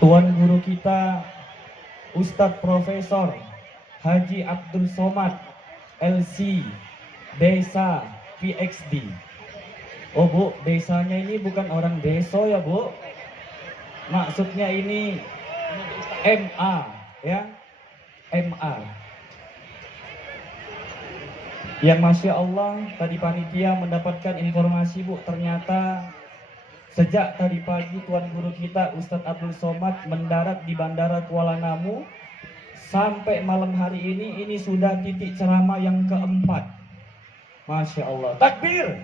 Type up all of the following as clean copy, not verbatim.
Tuan guru kita Ustadz Profesor Haji Abdul Somad LC Desa PhD. Oh Bu, desanya ini bukan orang deso ya Bu. Maksudnya ini MA ya, MA. Yang Masya Allah tadi panitia mendapatkan informasi Bu, ternyata sejak tadi pagi Tuan Guru kita Ustadz Abdul Somad mendarat di Bandara Kuala Namu, sampai malam hari ini sudah titik ceramah yang keempat. Masya Allah. Takbir.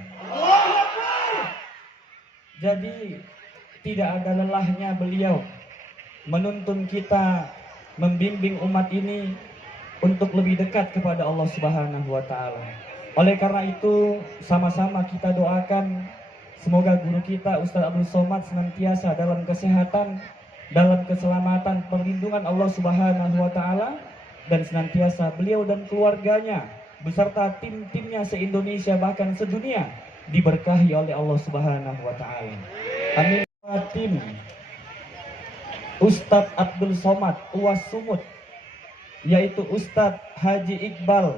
Jadi tidak ada lelahnya beliau menuntun kita, membimbing umat ini untuk lebih dekat kepada Allah Subhanahu wa Ta'ala. Oleh karena itu, sama-sama kita doakan semoga guru kita Ustadz Abdul Somad senantiasa dalam kesehatan, dalam keselamatan, perlindungan Allah Subhanahu wa Ta'ala, dan senantiasa beliau dan keluarganya beserta tim-timnya se-Indonesia bahkan sedunia diberkahi oleh Allah Subhanahu wa Ta'ala. Amin. Tim Ustadz Abdul Somad UAS Sumut, yaitu Ustadz Haji Iqbal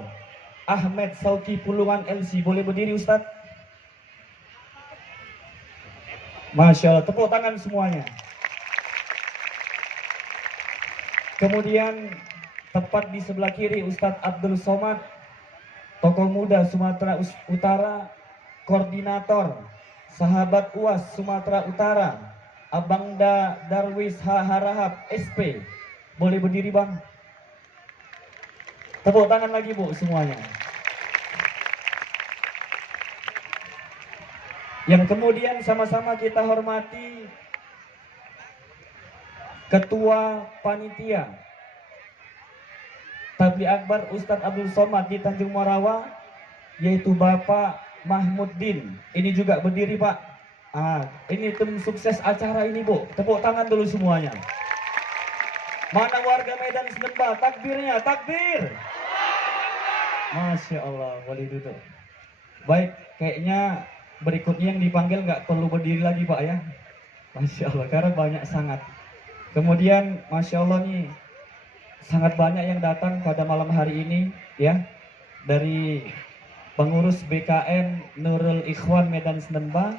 Ahmed Sauki Pulungan LC. Boleh berdiri Ustadz? Masya Allah, tepuk tangan semuanya. Kemudian tepat di sebelah kiri Ustadz Abdul Somad, tokoh muda Sumatera Utara, koordinator sahabat UAS Sumatera Utara, Abangda Darwis Harahap SP. Boleh berdiri Bang? Tepuk tangan lagi Bu semuanya. Yang kemudian sama-sama kita hormati Ketua Panitia Tabligh Akbar Ustadz Abdul Somad di Tanjung Morawa, yaitu Bapak Mahmuddin. Ini juga berdiri Pak. Ini tim sukses acara ini Bu. Tepuk tangan dulu semuanya. Mana warga Medan Senemba? Takbirnya, takbir. Masya Allah, boleh duduk. Baik, kayaknya berikutnya yang dipanggil nggak perlu berdiri lagi Pak ya. Masya Allah, karena banyak sangat. Kemudian Masya Allah nih, sangat banyak yang datang pada malam hari ini ya. Dari pengurus BKM Nurul Ikhwan Medan Senemba,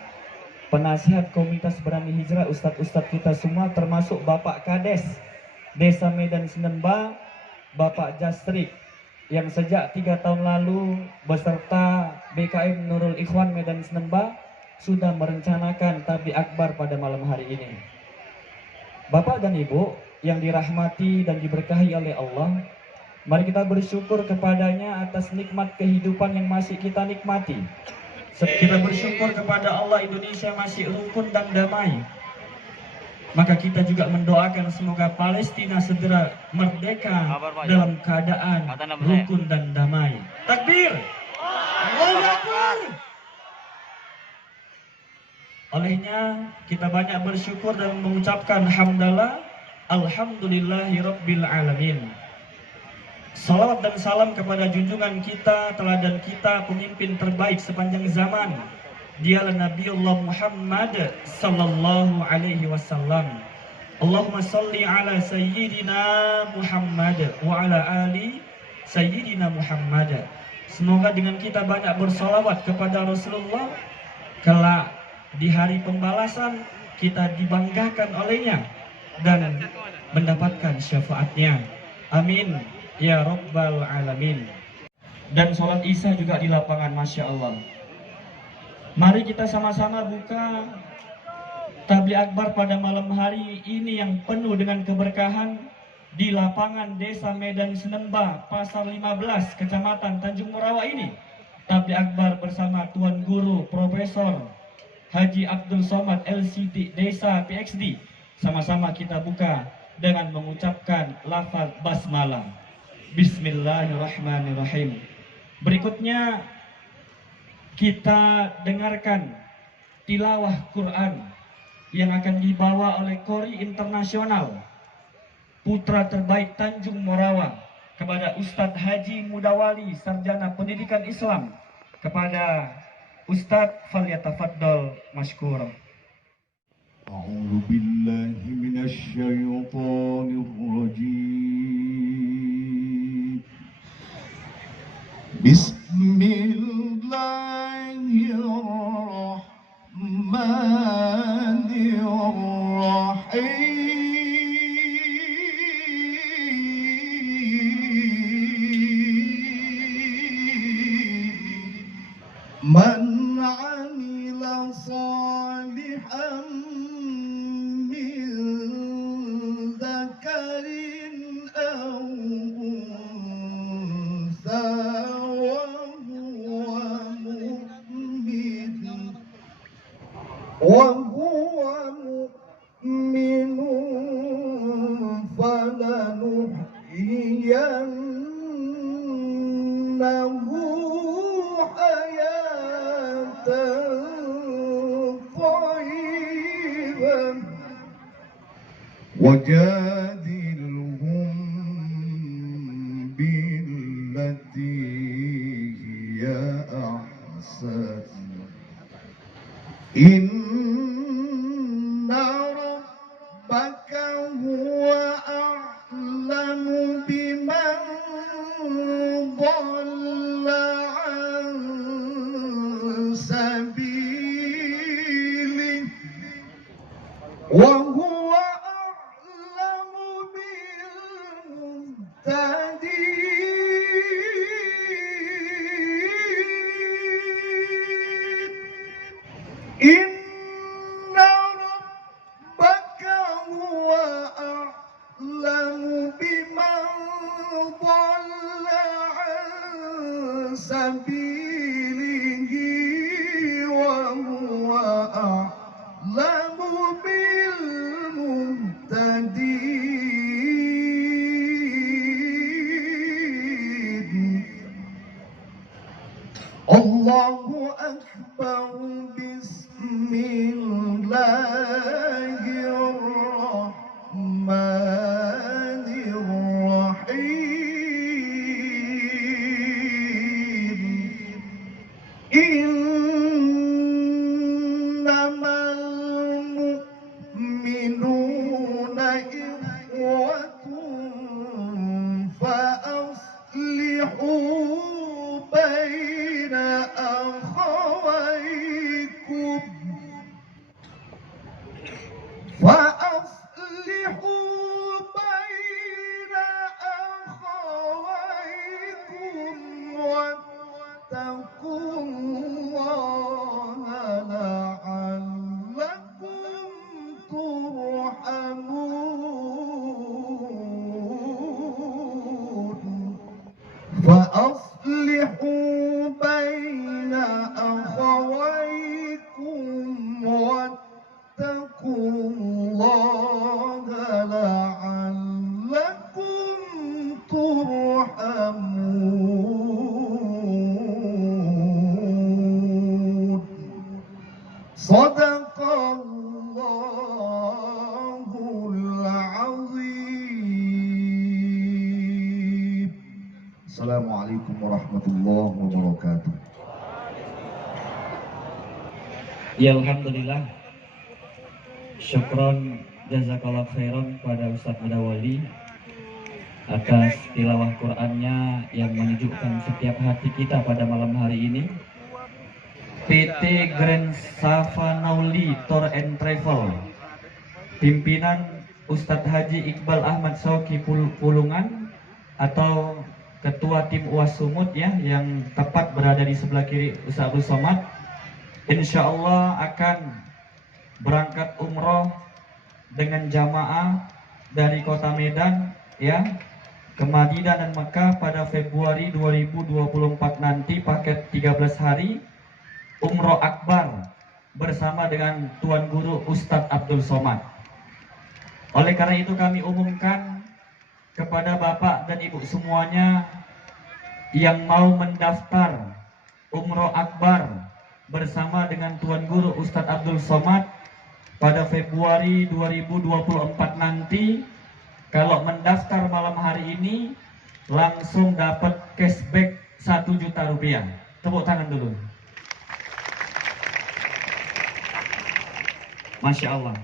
penasihat Komunitas Berani Hijrah, ustadz-ustadz kita semua, termasuk Bapak Kades Desa Medan Senemba, Bapak Jastrik, yang sejak 3 tahun lalu beserta BKM Nurul Ikhwan Medan Senemba sudah merencanakan tabligh akbar pada malam hari ini. Bapak dan Ibu yang dirahmati dan diberkahi oleh Allah, mari kita bersyukur kepadanya atas nikmat kehidupan yang masih kita nikmati. Kita bersyukur kepada Allah Indonesia masih rukun dan damai. Maka kita juga mendoakan semoga Palestina segera merdeka dalam keadaan rukun dan damai. Takbir! Allahu Akbar! Olehnya kita banyak bersyukur dan mengucapkan hamdalah, alhamdulillahirabbil alamin. Salawat dan salam kepada junjungan kita, teladan kita, pemimpin terbaik sepanjang zaman. Dialah Nabiullah Muhammad sallallahu alaihi wasallam. Allahumma salli ala sayyidina Muhammad wa ala ali sayyidina Muhammad. Semoga dengan kita banyak bersalawat kepada Rasulullah, kelak di hari pembalasan kita dibanggakan olehnya dan mendapatkan syafaatnya. Amin ya rabbal alamin. Dan sholat isya juga di lapangan, Masya Allah. Mari kita sama-sama buka tabligh akbar pada malam hari ini yang penuh dengan keberkahan di lapangan Desa Medan Senemba, Pasar 15, Kecamatan Tanjung Morawa ini. Tabligh akbar bersama Tuan Guru Profesor Haji Abdul Somad LCD Desa PhD. Sama-sama kita buka dengan mengucapkan lafaz basmalah. Bismillahirrahmanirrahim. Berikutnya kita dengarkan tilawah Quran yang akan dibawa oleh Qori Internasional, putra terbaik Tanjung Morawa, kepada Ustadz Haji Mudawali, Sarjana Pendidikan Islam. Kepada Ustadz, falyatafaddal mashkura. أعوذ بالله من الشيطان الرجيم بسم الله الرحمن الرحيم من عمل صالحا من ذكر أو أنثى وهو مؤمن فلنحيينه حياة طيبة وجادلهم بالتي هي أحسن إن ربك هو أعلم بمن ضل عن سبيله وهو أعلم بالمهتدين إن ربك هو أعلم بمن ضل عن سبيله وهو أعلم بالمهتدين الله أكبر بسم الله الرحمن الرحيم إنما المؤمنون إخوة فأصلحوا بين أخويكم واتقوا الله لعلكم ترحمون فأصلحوا بين أخويكم واتقوا الله لعلكم ترحمون صدق الله العظيم. Assalamualaikum warahmatullahi wabarakatuh. Ya alhamdulillah. Syukron jazakallah khairan pada Ustadz Adawali atas tilawah Qur'annya yang menyejukkan setiap hati kita pada malam hari ini. PT Grand Savanauli Tour and Travel, pimpinan Ustadz Haji Iqbal Ahmad Sauki Pulungan atau Ketua Tim UAS Sumut ya, yang tepat berada di sebelah kiri Ustadz Abdul Somad, insya Allah akan berangkat umroh dengan jamaah dari kota Medan ya ke Madinah dan Mekah pada Februari 2024 nanti, paket 13 hari umroh akbar bersama dengan Tuan Guru Ustadz Abdul Somad. Oleh karena itu kami umumkan kepada Bapak dan Ibu semuanya yang mau mendaftar umroh akbar bersama dengan Tuan Guru Ustadz Abdul Somad pada Februari 2024 nanti, kalau mendaftar malam hari ini langsung dapat cashback 1 juta rupiah. Tepuk tangan dulu. Masya Allah.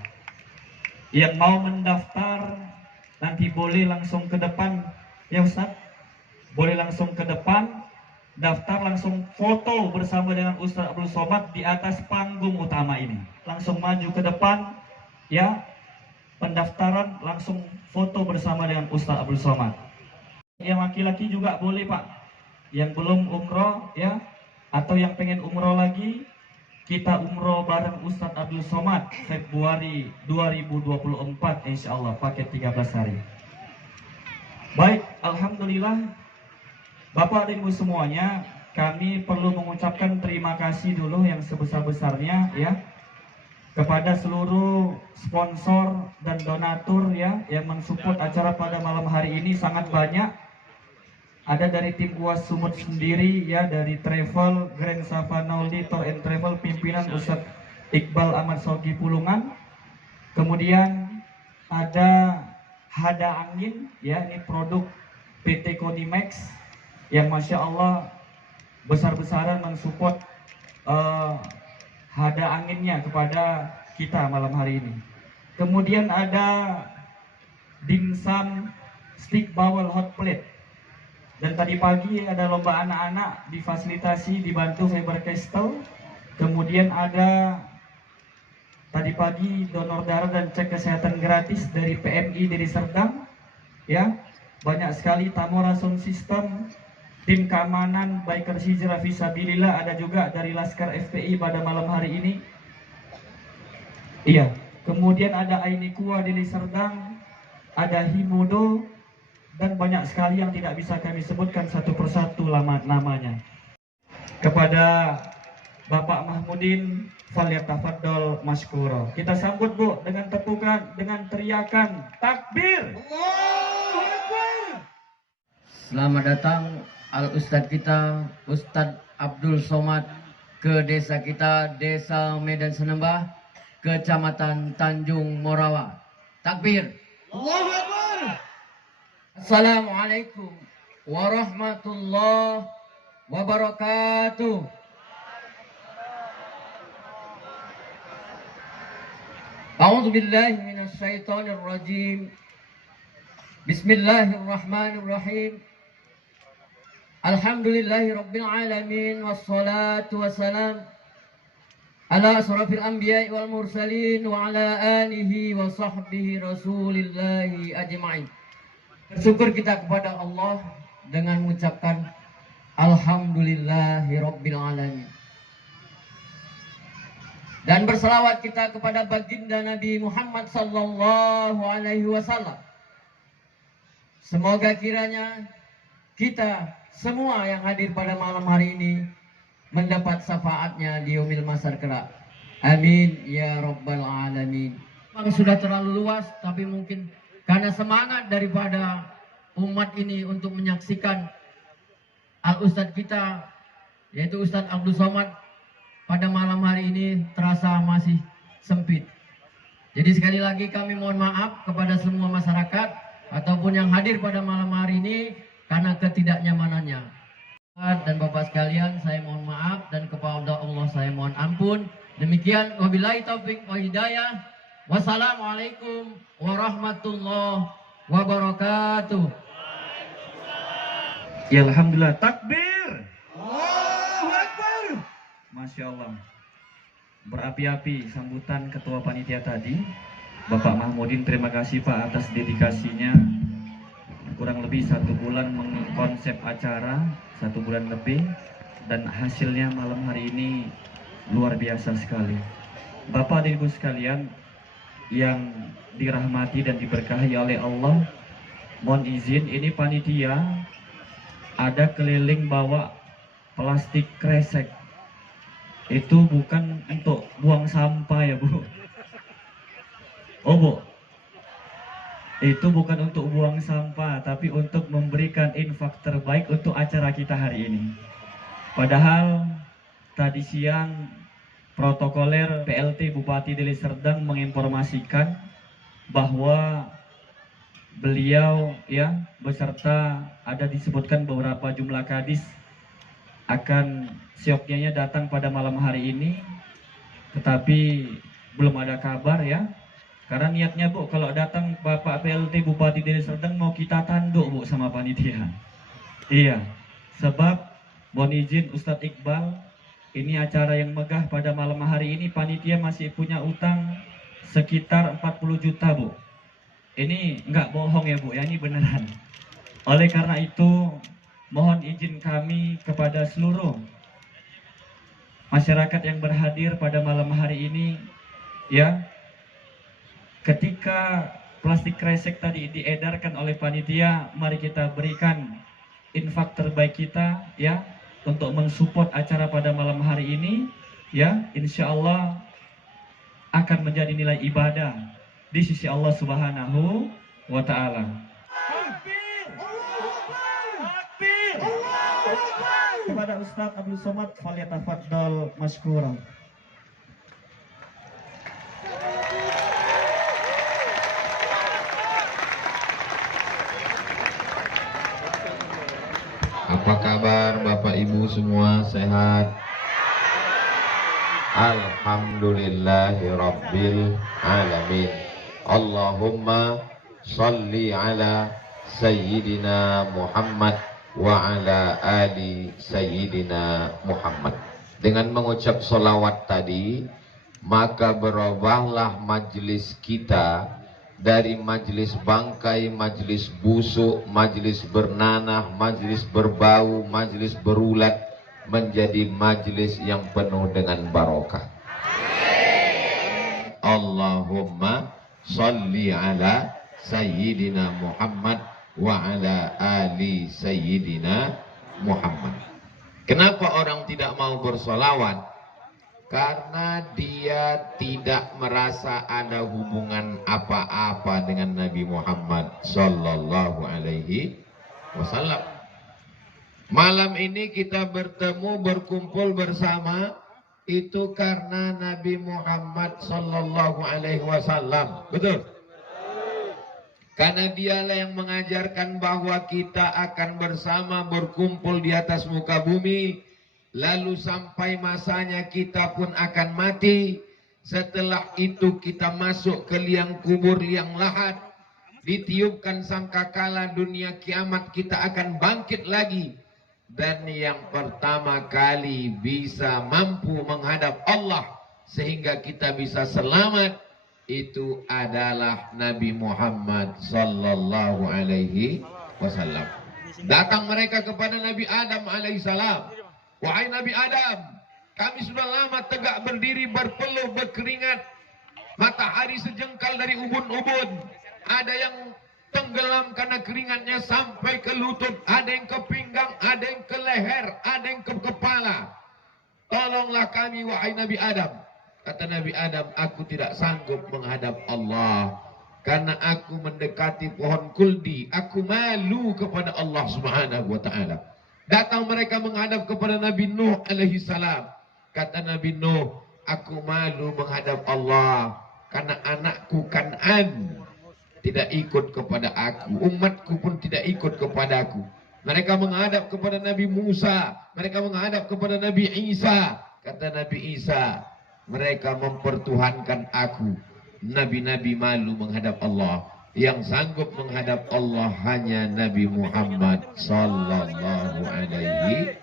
Yang mau mendaftar nanti boleh langsung ke depan ya Ustaz. Boleh langsung ke depan, daftar langsung foto bersama dengan Ustaz Abdul Somad di atas panggung utama ini. Langsung maju ke depan ya. Pendaftaran langsung foto bersama dengan Ustaz Abdul Somad. Yang laki-laki juga boleh Pak. Yang belum umroh ya, atau yang pengen umroh lagi, kita umroh bareng Ustaz Abdul Somad Februari 2024 insya Allah paket 13 hari. Baik, Alhamdulillah Bapak dan Ibu semuanya, kami perlu mengucapkan terima kasih dulu yang sebesar-besarnya ya kepada seluruh sponsor dan donatur ya yang mensupport acara pada malam hari ini. Sangat banyak. Ada dari tim UAS Sumut sendiri ya, dari travel Grand Savanoli Tour and Travel pimpinan Ustadz Iqbal Ahmad Sogi Pulungan. Kemudian ada Hada Angin ya, ini produk PT Konimax yang Masya Allah besar-besaran mensupport hada anginnya kepada kita malam hari ini. Kemudian ada dimsum stick bawel hot plate. Dan tadi pagi ada lomba anak-anak difasilitasi dibantu Faber Castell. Kemudian ada tadi pagi donor darah dan cek kesehatan gratis dari PMI dari Serdang. Ya, banyak sekali Tamora Sound System, tim keamanan Bikers Hijrah Fisabilillah, ada juga dari Laskar FPI pada malam hari ini. Iya, kemudian ada Aini Kua dari Serdang, ada Himodo, dan banyak sekali yang tidak bisa kami sebutkan satu persatu namanya. Kepada Bapak Mahmudin, falyatafaddal maskuro. Kita sambut Bu dengan tepukan, dengan teriakan takbir. Allahu Akbar. Selamat datang al Ustadz kita, Ustadz Abdul Somad ke desa kita, Desa Medan Senembah, Kecamatan Tanjung Morawa. Takbir. Allahu Akbar. Assalamualaikum warahmatullahi wabarakatuh. A'udzu billahi minasy syaithanir rajim. Bismillahirrahmanirrahim. Alhamdulillahi rabbil alamin, wassalatu wassalam ala asrafil anbiya'i wal mursalin wa ala alihi wa sahbihi rasulillahi ajma'in. Bersyukur kita kepada Allah dengan mengucapkan Alhamdulillahi rabbil alamin. Dan berselawat kita kepada baginda Nabi Muhammad sallallahu alaihi wasallam. Semoga kiranya kita semua yang hadir pada malam hari ini mendapat syafaatnya di yaumil mahsyar kelak. Amin ya rabbal alamin. Memang sudah terlalu luas, tapi mungkin karena semangat daripada umat ini untuk menyaksikan al-ustadz kita, yaitu Ustadz Abdul Somad, pada malam hari ini terasa masih sempit. Jadi sekali lagi kami mohon maaf kepada semua masyarakat ataupun yang hadir pada malam hari ini karena ketidaknyamanannya. Dan Bapak sekalian, saya mohon maaf, dan kepada Allah saya mohon ampun. Demikian, wabillahi taufik wa hidayah. Wassalamualaikum warahmatullahi wabarakatuh. Ya Alhamdulillah, takbir. Allahu Akbar. Masya Allah. Berapi-api sambutan ketua panitia tadi, Bapak Mahmudin. Terima kasih Pak atas dedikasinya. Kurang lebih 1 bulan mengkonsep acara, 1 bulan lebih, dan hasilnya malam hari ini luar biasa sekali. Bapak dan Ibu sekalian yang dirahmati dan diberkahi oleh Allah, mohon izin, ini panitia ada keliling bawa plastik kresek. Itu bukan untuk buang sampah ya Bu. Oh Bu, itu bukan untuk buang sampah, tapi untuk memberikan infak terbaik untuk acara kita hari ini. Padahal tadi siang protokoler PLT Bupati Deli Serdang menginformasikan bahwa beliau ya beserta ada disebutkan beberapa jumlah kadis akan sioknya datang pada malam hari ini, tetapi belum ada kabar ya. Karena niatnya Bu, kalau datang Bapak PLT Bupati Deli Serdang mau kita tanduk Bu sama panitia. Iya, sebab mohon izin Ustadz Iqbal, ini acara yang megah pada malam hari ini, panitia masih punya utang sekitar 40 juta Bu. Ini nggak bohong ya Bu, ya ini beneran. Oleh karena itu, mohon izin kami kepada seluruh masyarakat yang berhadir pada malam hari ini, ya, ketika plastik kresek tadi diedarkan oleh panitia, mari kita berikan infak terbaik kita, ya, untuk mensupport acara pada malam hari ini, ya, insya Allah akan menjadi nilai ibadah di sisi Allah Subhanahu wa Ta'ala. Kepada Ustadz Abdul Somad, falyatafaddal masykuran. Apa kabar Bapak Ibu semua, sehat? Alhamdulillahirabbil alamin. Allahumma shalli ala sayyidina Muhammad wa ala ali sayyidina Muhammad. Dengan mengucap sholawat tadi, maka berubahlah majlis kita dari majlis bangkai, majlis busuk, majlis bernanah, majlis berbau, majlis berulat, menjadi majlis yang penuh dengan barokah. Allahumma sholli ala sayyidina Muhammad wa ala ali sayyidina Muhammad. Kenapa orang tidak mau bersolawat? Karena dia tidak merasa ada hubungan apa-apa dengan Nabi Muhammad Sallallahu Alaihi Wasallam. Malam ini kita bertemu, berkumpul bersama, itu karena Nabi Muhammad Sallallahu Alaihi Wasallam. Betul? Karena dialah yang mengajarkan bahwa kita akan bersama berkumpul di atas muka bumi. Lalu sampai masanya kita pun akan mati. Setelah itu kita masuk ke liang kubur, liang lahat. Ditiupkan sangkakala dunia kiamat, kita akan bangkit lagi. Dan yang pertama kali bisa mampu menghadap Allah sehingga kita bisa selamat, itu adalah Nabi Muhammad Sallallahu Alaihi Wasallam. Datang mereka kepada Nabi Adam alaihissalam. Wahai Nabi Adam, kami sudah lama tegak berdiri, berpeluh, berkeringat. Matahari sejengkal dari ubun-ubun. Ada yang tenggelam karena keringatnya sampai ke lutut. Ada yang ke pinggang, ada yang ke leher, ada yang ke kepala. Tolonglah kami, wahai Nabi Adam. Kata Nabi Adam, aku tidak sanggup menghadap Allah. Karena aku mendekati pohon kuldi. Aku malu kepada Allah Subhanahu wa Ta'ala. Datang mereka menghadap kepada Nabi Nuh alaihi salam. Kata Nabi Nuh, aku malu menghadap Allah karena anakku Kan'an tidak ikut kepada aku, umatku pun tidak ikut kepadaku. Mereka menghadap kepada Nabi Musa, mereka menghadap kepada Nabi Isa. Kata Nabi Isa, mereka mempertuhankan aku. Nabi-nabi malu menghadap Allah. Yang sanggup menghadap Allah hanya Nabi Muhammad Sallallahu Alaihi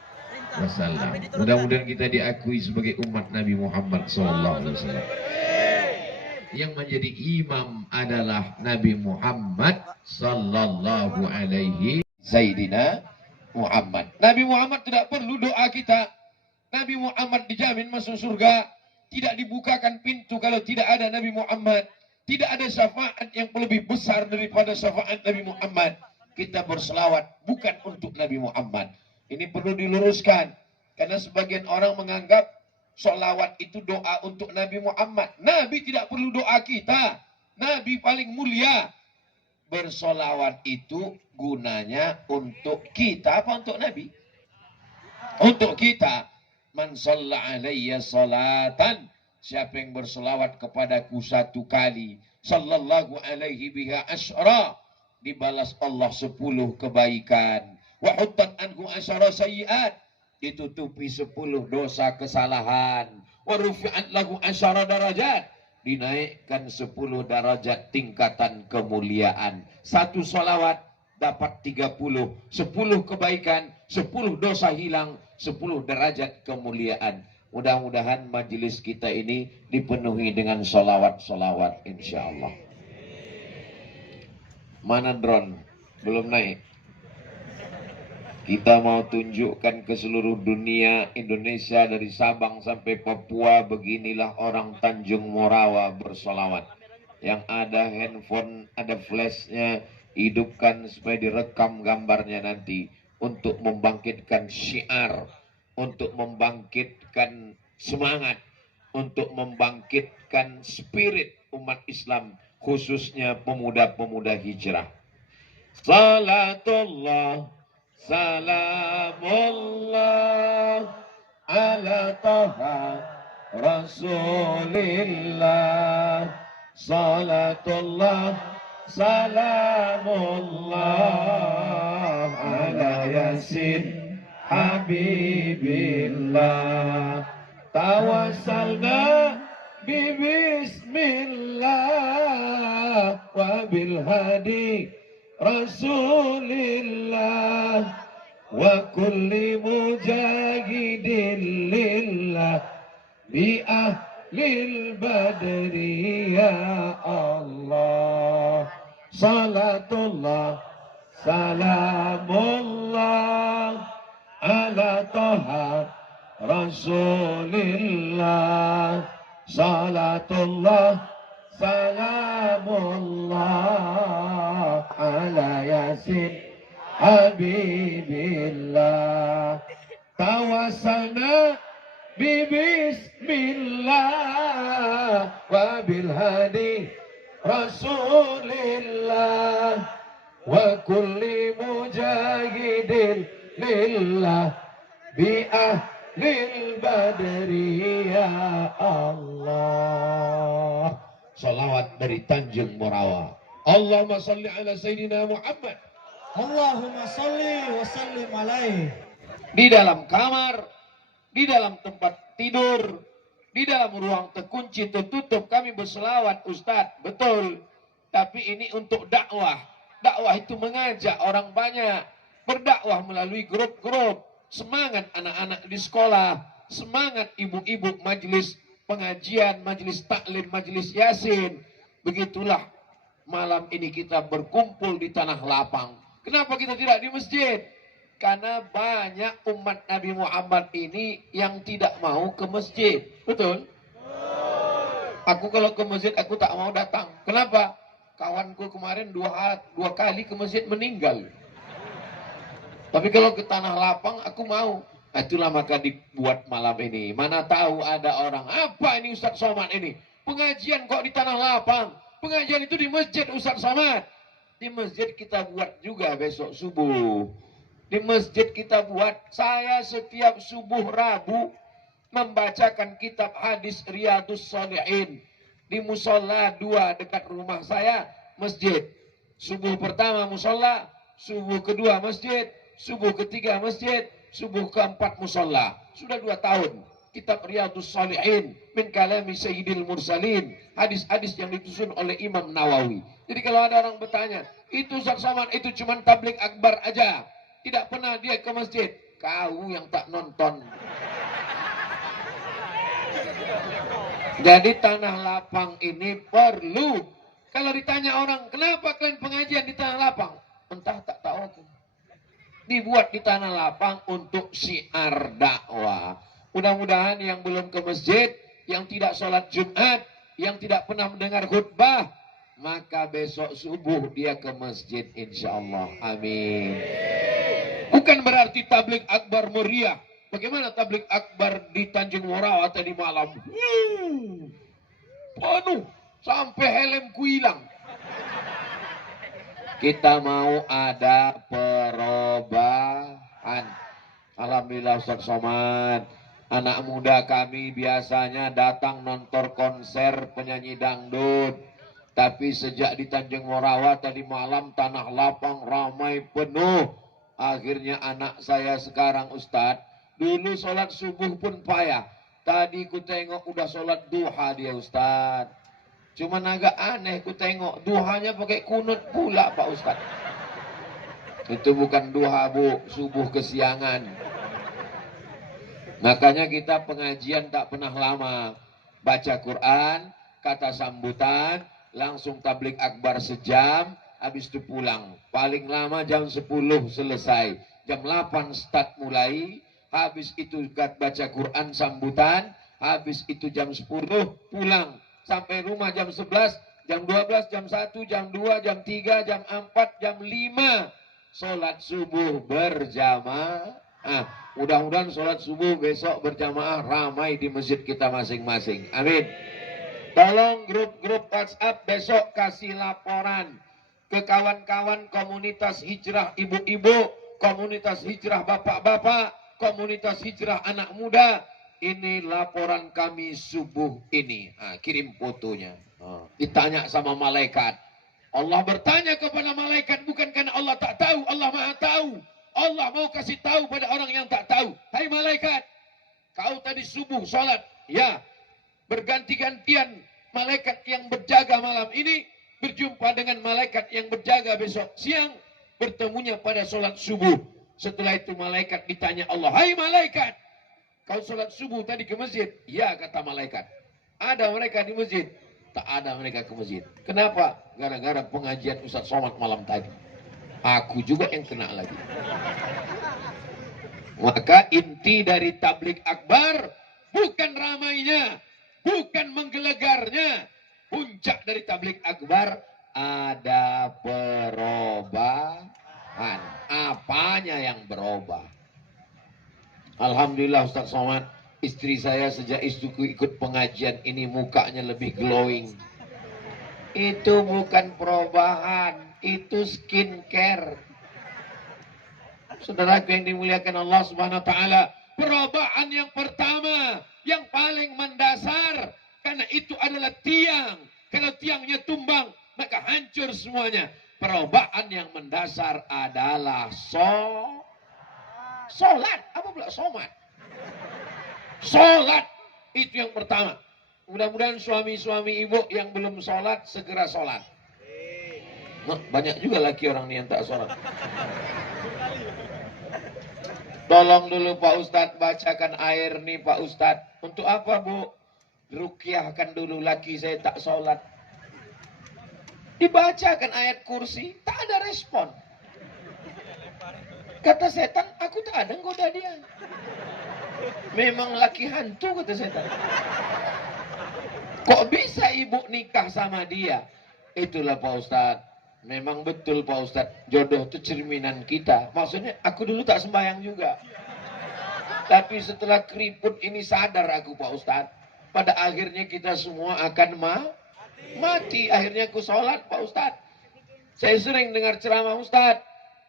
Wasallam. Mudah-mudahan kita diakui sebagai umat Nabi Muhammad Sallallahu Alaihi Wasallam. Yang menjadi imam adalah Nabi Muhammad Sallallahu Alaihi Sayyidina Muhammad. Nabi Muhammad tidak perlu doa kita. Nabi Muhammad dijamin masuk surga. Tidak dibukakan pintu kalau tidak ada Nabi Muhammad. Tidak ada syafaat yang lebih besar daripada syafaat Nabi Muhammad. Kita berselawat bukan untuk Nabi Muhammad. Ini perlu diluruskan. Karena sebagian orang menganggap selawat itu doa untuk Nabi Muhammad. Nabi tidak perlu doa kita. Nabi paling mulia. Bersolawat itu gunanya untuk kita apa untuk Nabi? Untuk kita. Man shalla alayya salatan. Siapa yang berselawat kepadaku satu kali, sallallahu alaihi biha asyra, dibalas Allah 10 kebaikan. Wa huttat anhu asyara sayyiat, ditutupi 10 dosa kesalahan. Wa rufi'at lahu asyara darajat, dinaikkan 10 derajat tingkatan kemuliaan. Satu solawat dapat 30, 10 kebaikan, 10 dosa hilang, 10 derajat kemuliaan. Mudah-mudahan majelis kita ini dipenuhi dengan solawat-solawat insya Allah. Mana drone? Belum naik. Kita mau tunjukkan ke seluruh dunia, Indonesia dari Sabang sampai Papua, beginilah orang Tanjung Morawa bersolawat. Yang ada handphone, ada flashnya, hidupkan supaya direkam gambarnya nanti. Untuk membangkitkan syiar, untuk membangkitkan semangat, untuk membangkitkan spirit umat Islam, khususnya pemuda-pemuda hijrah. Salatullah, salamullah ala taha rasulillah. Salatullah, salamullah ala yasin habibillah. Tawassalna bismillah wa bil hadi rasulillah wa kulli mujahidin lillah bi ahlil badri ya Allah. Salatullah, salamullah ala taha rasulillah. Salatullah, salamullah ala yasin habibillah. Tawassalna bismillah wa bil hadi rasulillah wa kulli mujahidin lillah bi ahlil badri ya Allah. Salawat dari Tanjung Morawa. Allahumma salli ala Sayyidina Muhammad. Allahumma salli wa sallim alaih. Di dalam kamar, di dalam tempat tidur, di dalam ruang terkunci tertutup kami berselawat Ustadz, betul. Tapi ini untuk dakwah. Dakwah itu mengajak orang banyak. Berdakwah melalui grup-grup. Semangat anak-anak di sekolah. Semangat ibu-ibu majelis pengajian, majelis taklim, majelis yasin. Begitulah malam ini kita berkumpul di tanah lapang. Kenapa kita tidak di masjid? Karena banyak umat Nabi Muhammad ini yang tidak mau ke masjid. Betul? Aku kalau ke masjid aku tak mau datang. Kenapa? Kawanku kemarin dua kali ke masjid meninggal. Tapi kalau ke tanah lapang aku mau. Itulah maka dibuat malam ini. Mana tahu ada orang, apa ini Ustaz Somad ini? Pengajian kok di tanah lapang? Pengajian itu di masjid Ustaz Somad. Di masjid kita buat juga besok subuh. Di masjid kita buat, saya setiap subuh Rabu membacakan kitab hadis Riyadus Shalihin di musola 2 dekat rumah saya, masjid. Subuh pertama musola, subuh kedua masjid, subuh ketiga masjid, subuh keempat musola. Sudah 2 tahun. Kitab Riyadus Shalihin min kalami Sayyidil Mursalin, hadis-hadis yang disusun oleh Imam Nawawi. Jadi kalau ada orang bertanya, itu Ustaz Somad itu cuma tablik akbar aja, tidak pernah dia ke masjid. Kau yang tak nonton. Jadi tanah lapang ini perlu. Kalau ditanya orang, kenapa kalian pengajian di tanah lapang? Entah, tak tahu aku. Dibuat di tanah lapang untuk syiar dakwah. Mudah-mudahan yang belum ke masjid, yang tidak sholat Jumat, yang tidak pernah mendengar khutbah, maka besok subuh dia ke masjid insya Allah. Amin. Bukan berarti tablik akbar meriah. Bagaimana tablik akbar di Tanjung Morawa tadi malam? Penuh sampai helmku hilang. Kita mau ada perubahan. Alhamdulillah Ustaz Somad. Anak muda kami biasanya datang nonton konser penyanyi dangdut. Tapi sejak di Tanjung Morawa tadi malam tanah lapang ramai penuh. Akhirnya anak saya sekarang Ustadz, dulu sholat subuh pun payah. Tadi ku tengok udah sholat duha dia Ustadz. Cuman agak aneh ku tengok duhanya pakai kunut pula Pak Ustaz. Itu bukan duha Bu, subuh kesiangan. Makanya kita pengajian tak pernah lama. Baca Quran, kata sambutan, langsung tablik akbar sejam, habis itu pulang. Paling lama jam 10 selesai. Jam 8 start mulai, habis itu baca Quran sambutan, habis itu jam 10 pulang. Sampai rumah jam 11, jam 12, jam 1, jam 2, jam 3, jam 4, jam 5. Sholat subuh berjamaah. Mudah-mudahan sholat subuh besok berjamaah ramai di masjid kita masing-masing. Amin. Tolong grup-grup WhatsApp besok kasih laporan ke kawan-kawan komunitas hijrah ibu-ibu, komunitas hijrah bapak-bapak, komunitas hijrah anak muda. Ini laporan kami subuh ini. Kirim fotonya. Ditanya sama malaikat. Allah bertanya kepada malaikat bukan karena Allah tak tahu. Allah maha tahu. Allah mau kasih tahu pada orang yang tak tahu. Hai malaikat, kau tadi subuh sholat. Ya, berganti-gantian malaikat yang berjaga malam ini berjumpa dengan malaikat yang berjaga besok siang. Bertemunya pada sholat subuh. Setelah itu malaikat ditanya Allah. Hai malaikat, kau sholat subuh tadi ke masjid? Ya, kata malaikat. Ada mereka di masjid? Tak ada mereka ke masjid. Kenapa? Gara-gara pengajian Ustaz Somad malam tadi. Aku juga yang kena lagi. Maka inti dari tablik akbar bukan ramainya, bukan menggelegarnya. Puncak dari tablik akbar ada perubahan. Apanya yang berubah? Alhamdulillah Ustaz Somad, istri saya sejak istriku ikut pengajian ini mukanya lebih glowing. Itu bukan perubahan, itu skincare. Saudaraku yang dimuliakan Allah Subhanahu wa taala, perubahan yang pertama, yang paling mendasar, karena itu adalah tiang. Kalau tiangnya tumbang, maka hancur semuanya. Perubahan yang mendasar adalah sholat. Apa pula somat? Sholat. Itu yang pertama. Mudah-mudahan suami-suami ibu yang belum sholat, segera sholat. Banyak juga laki orang ini yang tak sholat. Tolong dulu Pak Ustadz, bacakan air nih Pak Ustadz. Untuk apa Bu? Rukyahkan dulu laki saya tak sholat. Dibacakan ayat kursi, tak ada respon. Kata setan, aku tak ada goda dia. Memang laki hantu, kata setan. Kok bisa ibu nikah sama dia? Itulah Pak Ustadz. Memang betul Pak Ustadz, jodoh itu cerminan kita. Maksudnya aku dulu tak sembahyang juga. Tapi setelah keriput ini sadar aku Pak Ustadz. Pada akhirnya kita semua akan mati. Akhirnya aku sholat Pak Ustadz. Saya sering dengar ceramah Ustadz.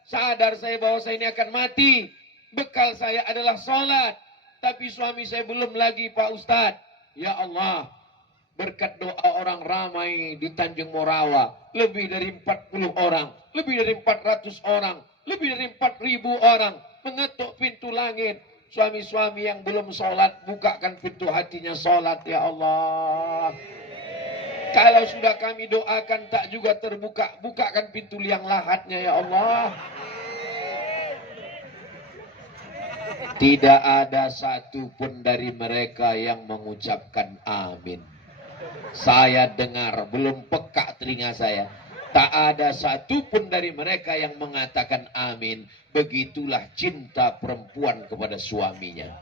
Sadar saya bahwa saya ini akan mati. Bekal saya adalah sholat. Tapi suami saya belum lagi Pak Ustadz. Ya Allah, berkat doa orang ramai di Tanjung Morawa. Lebih dari 40 orang. Lebih dari 400 orang. Lebih dari 4.000 orang. Mengetuk pintu langit. Suami-suami yang belum sholat, bukakan pintu hatinya sholat ya Allah. Kalau sudah kami doakan tak juga terbuka, bukakan pintu liang lahatnya ya Allah. Tidak ada satupun dari mereka yang mengucapkan amin. Saya dengar, belum peka telinga saya. Tak ada satupun dari mereka yang mengatakan amin. Begitulah cinta perempuan kepada suaminya.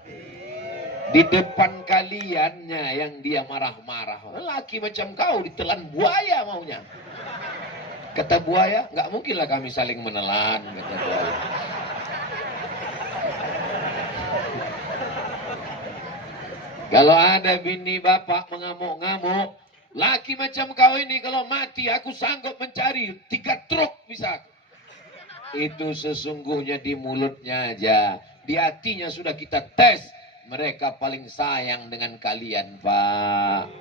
Di depan kaliannya yang dia marah-marah. Laki macam kau ditelan buaya maunya. Kata buaya, nggak mungkinlah kami saling menelan. Kata buaya. Kalau ada bini bapak mengamuk-ngamuk, laki macam kau ini kalau mati aku sanggup mencari 3 truk bisa. Itu sesungguhnya di mulutnya aja. Di hatinya sudah kita tes. Mereka paling sayang dengan kalian Pak.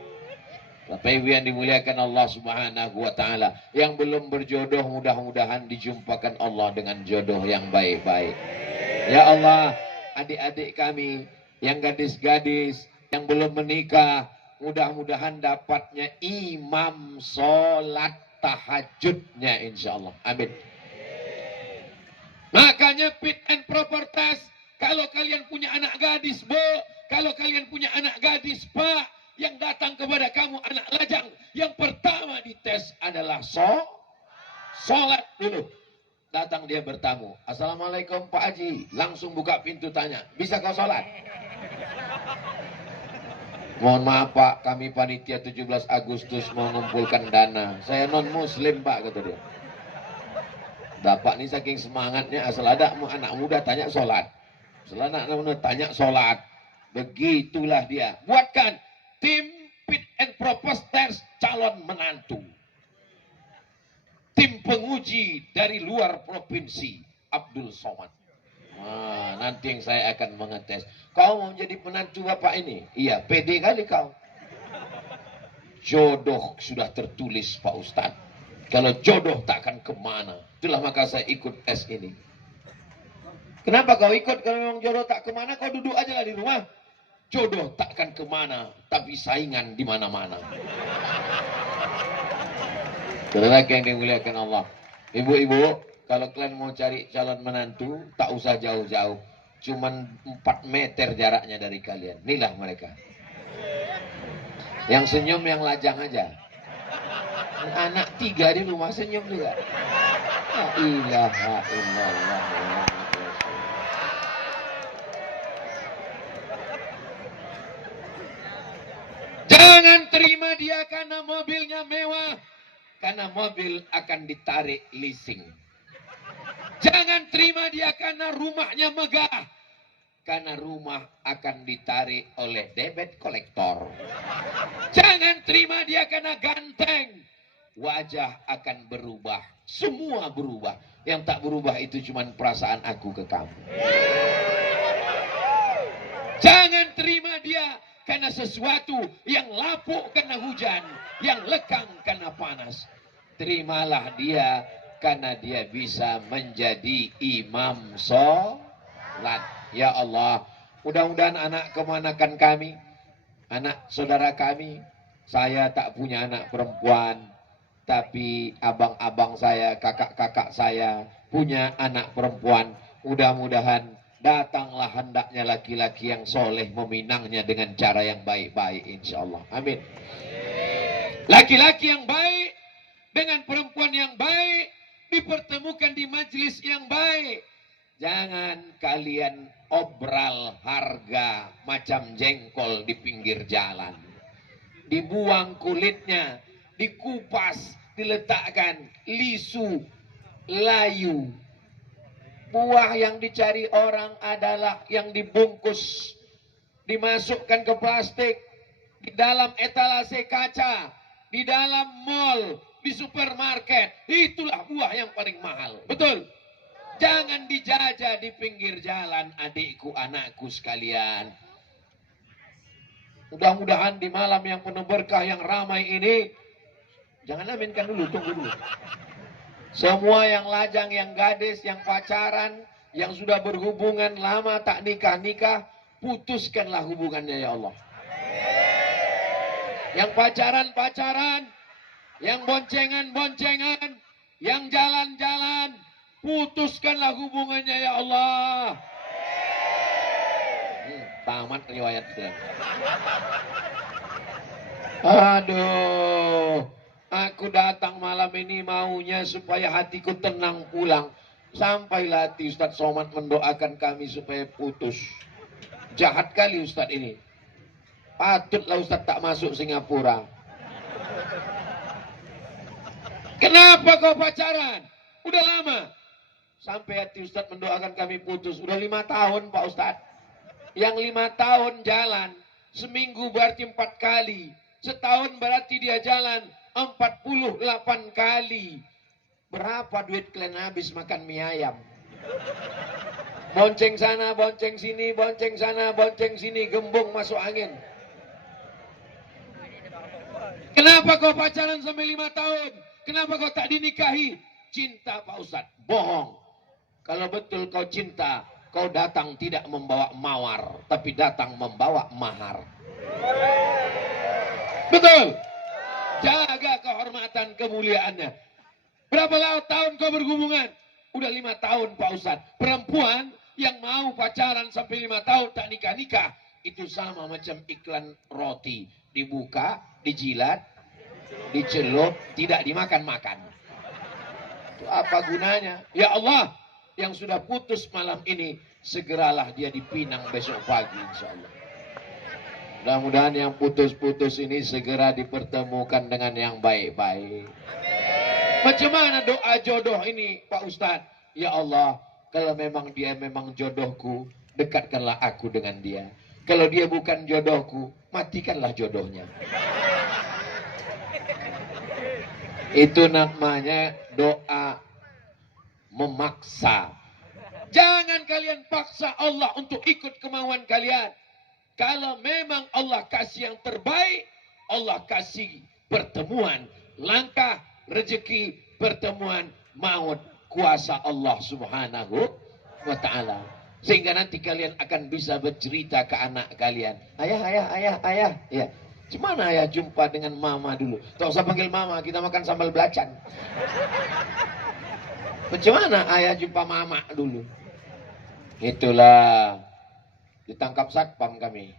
Bapak Ibu yang dimuliakan Allah Subhanahu wa ta'ala. Yang belum berjodoh mudah-mudahan dijumpakan Allah dengan jodoh yang baik-baik. Ya Allah, adik-adik kami yang gadis-gadis yang belum menikah, mudah-mudahan dapatnya imam sholat tahajudnya insya Allah. Amin. Makanya fit and proper test. Kalau kalian punya anak gadis, Bu, kalau kalian punya anak gadis, Pak, yang datang kepada kamu anak lajang, yang pertama dites adalah sholat dulu. Datang dia bertamu. Assalamualaikum Pak Haji. Langsung buka pintu tanya, bisa kau sholat? Mohon maaf Pak, kami panitia 17 Agustus mengumpulkan dana. Saya non muslim Pak, kata dia. Bapak ini saking semangatnya, asal ada anak muda tanya sholat. Asal anak muda tanya sholat. Begitulah dia. Buatkan tim fit and proper test calon menantu. Tim penguji dari luar provinsi, Abdul Somad. Nah, nanti yang saya akan mengetes. Kau mau jadi penantu bapak ini? Iya, pede kali kau. Jodoh sudah tertulis Pak Ustadz. Kalau jodoh takkan kemana. Itulah maka saya ikut tes ini. Kenapa kau ikut? Kalau memang jodoh tak kemana, kau duduk aja lah di rumah. Jodoh takkan kemana, tapi saingan di mana-mana. Saudara yang dimuliakan Allah. Ibu-ibu, kalau kalian mau cari calon menantu, tak usah jauh-jauh. Cuman 4 meter jaraknya dari kalian. Inilah mereka. Yang senyum, yang lajang aja. Anak 3 di rumah senyum juga. La ilaha illallah. Jangan terima dia karena mobilnya mewah. Karena mobil akan ditarik leasing. Jangan terima dia karena rumahnya megah. Karena rumah akan ditarik oleh debit kolektor. Jangan terima dia karena ganteng. Wajah akan berubah. Semua berubah. Yang tak berubah itu cuma perasaan aku ke kamu. Jangan terima dia karena sesuatu yang lapuk karena hujan, yang lekang karena panas. Terimalah dia karena dia bisa menjadi imam sholat. Ya Allah, mudah-mudahan anak kemanakan kami, anak saudara kami. Saya tak punya anak perempuan, tapi abang-abang saya, kakak-kakak saya punya anak perempuan. Mudah-mudahan datanglah hendaknya laki-laki yang soleh meminangnya dengan cara yang baik-baik insya Allah. Amin. Laki-laki yang baik dengan perempuan yang baik dipertemukan di majelis yang baik. Jangan kalian obral harga macam jengkol di pinggir jalan. Dibuang kulitnya, dikupas, diletakkan, lisu, layu. Buah yang dicari orang adalah yang dibungkus, dimasukkan ke plastik, di dalam etalase kaca, di dalam mall, di supermarket. Itulah buah yang paling mahal. Betul? Jangan dijajah di pinggir jalan, adikku, anakku sekalian. Mudah-mudahan di malam yang penuh berkah yang ramai ini, jangan aminkan dulu, tunggu dulu. Semua yang lajang, yang gadis, yang pacaran, yang sudah berhubungan lama tak nikah-nikah, putuskanlah hubungannya ya Allah. Yang pacaran-pacaran, yang boncengan-boncengan, yang jalan-jalan, putuskanlah hubungannya ya Allah. Tamat riwayat dia. Aduh. Aku datang malam ini maunya supaya hatiku tenang pulang. Sampailah hati Ustadz Somad mendoakan kami supaya putus. Jahat kali Ustadz ini. Patutlah Ustadz tak masuk Singapura. Kenapa kau pacaran? Udah lama. Sampai hati Ustadz mendoakan kami putus. Udah 5 tahun Pak Ustadz. Yang 5 tahun jalan. Seminggu berarti 4 kali. Setahun berarti dia jalan 48 kali. Berapa duit kalian habis makan mie ayam? Bonceng sana, bonceng sini, bonceng sana, bonceng sini, gembung masuk angin. Kenapa kau pacaran sampai 5 tahun? Kenapa kau tak dinikahi? Cinta Pak Ustadz. Bohong. Kalau betul kau cinta, kau datang tidak membawa mawar, tapi datang membawa mahar. Betul. Jaga kehormatan kemuliaannya. Berapa tahun kau berhubungan? Udah 5 tahun Pak Ustadz. Perempuan yang mau pacaran sampai 5 tahun tak nikah-nikah, itu sama macam iklan roti. Dibuka, dijilat, dicelup, tidak dimakan-makan. Itu apa gunanya? Ya Allah, yang sudah putus malam ini, segeralah dia dipinang besok pagi insya Allah. Mudah-mudahan yang putus-putus ini segera dipertemukan dengan yang baik-baik. Macam mana doa jodoh ini Pak Ustadz? Ya Allah, kalau memang dia memang jodohku, dekatkanlah aku dengan dia. Kalau dia bukan jodohku, matikanlah jodohnya. Itu namanya doa memaksa. Jangan kalian paksa Allah untuk ikut kemauan kalian. Kalau memang Allah kasih yang terbaik, Allah kasih pertemuan, langkah, rezeki, pertemuan, maut, kuasa Allah subhanahu wa ta'ala. Sehingga nanti kalian akan bisa bercerita ke anak kalian. Ayah. Ya. Gimana ayah jumpa dengan mama dulu? Tak usah panggil mama, kita makan sambal belacan. Bagaimana ayah jumpa mama dulu? Itulah. Ditangkap satpam kami.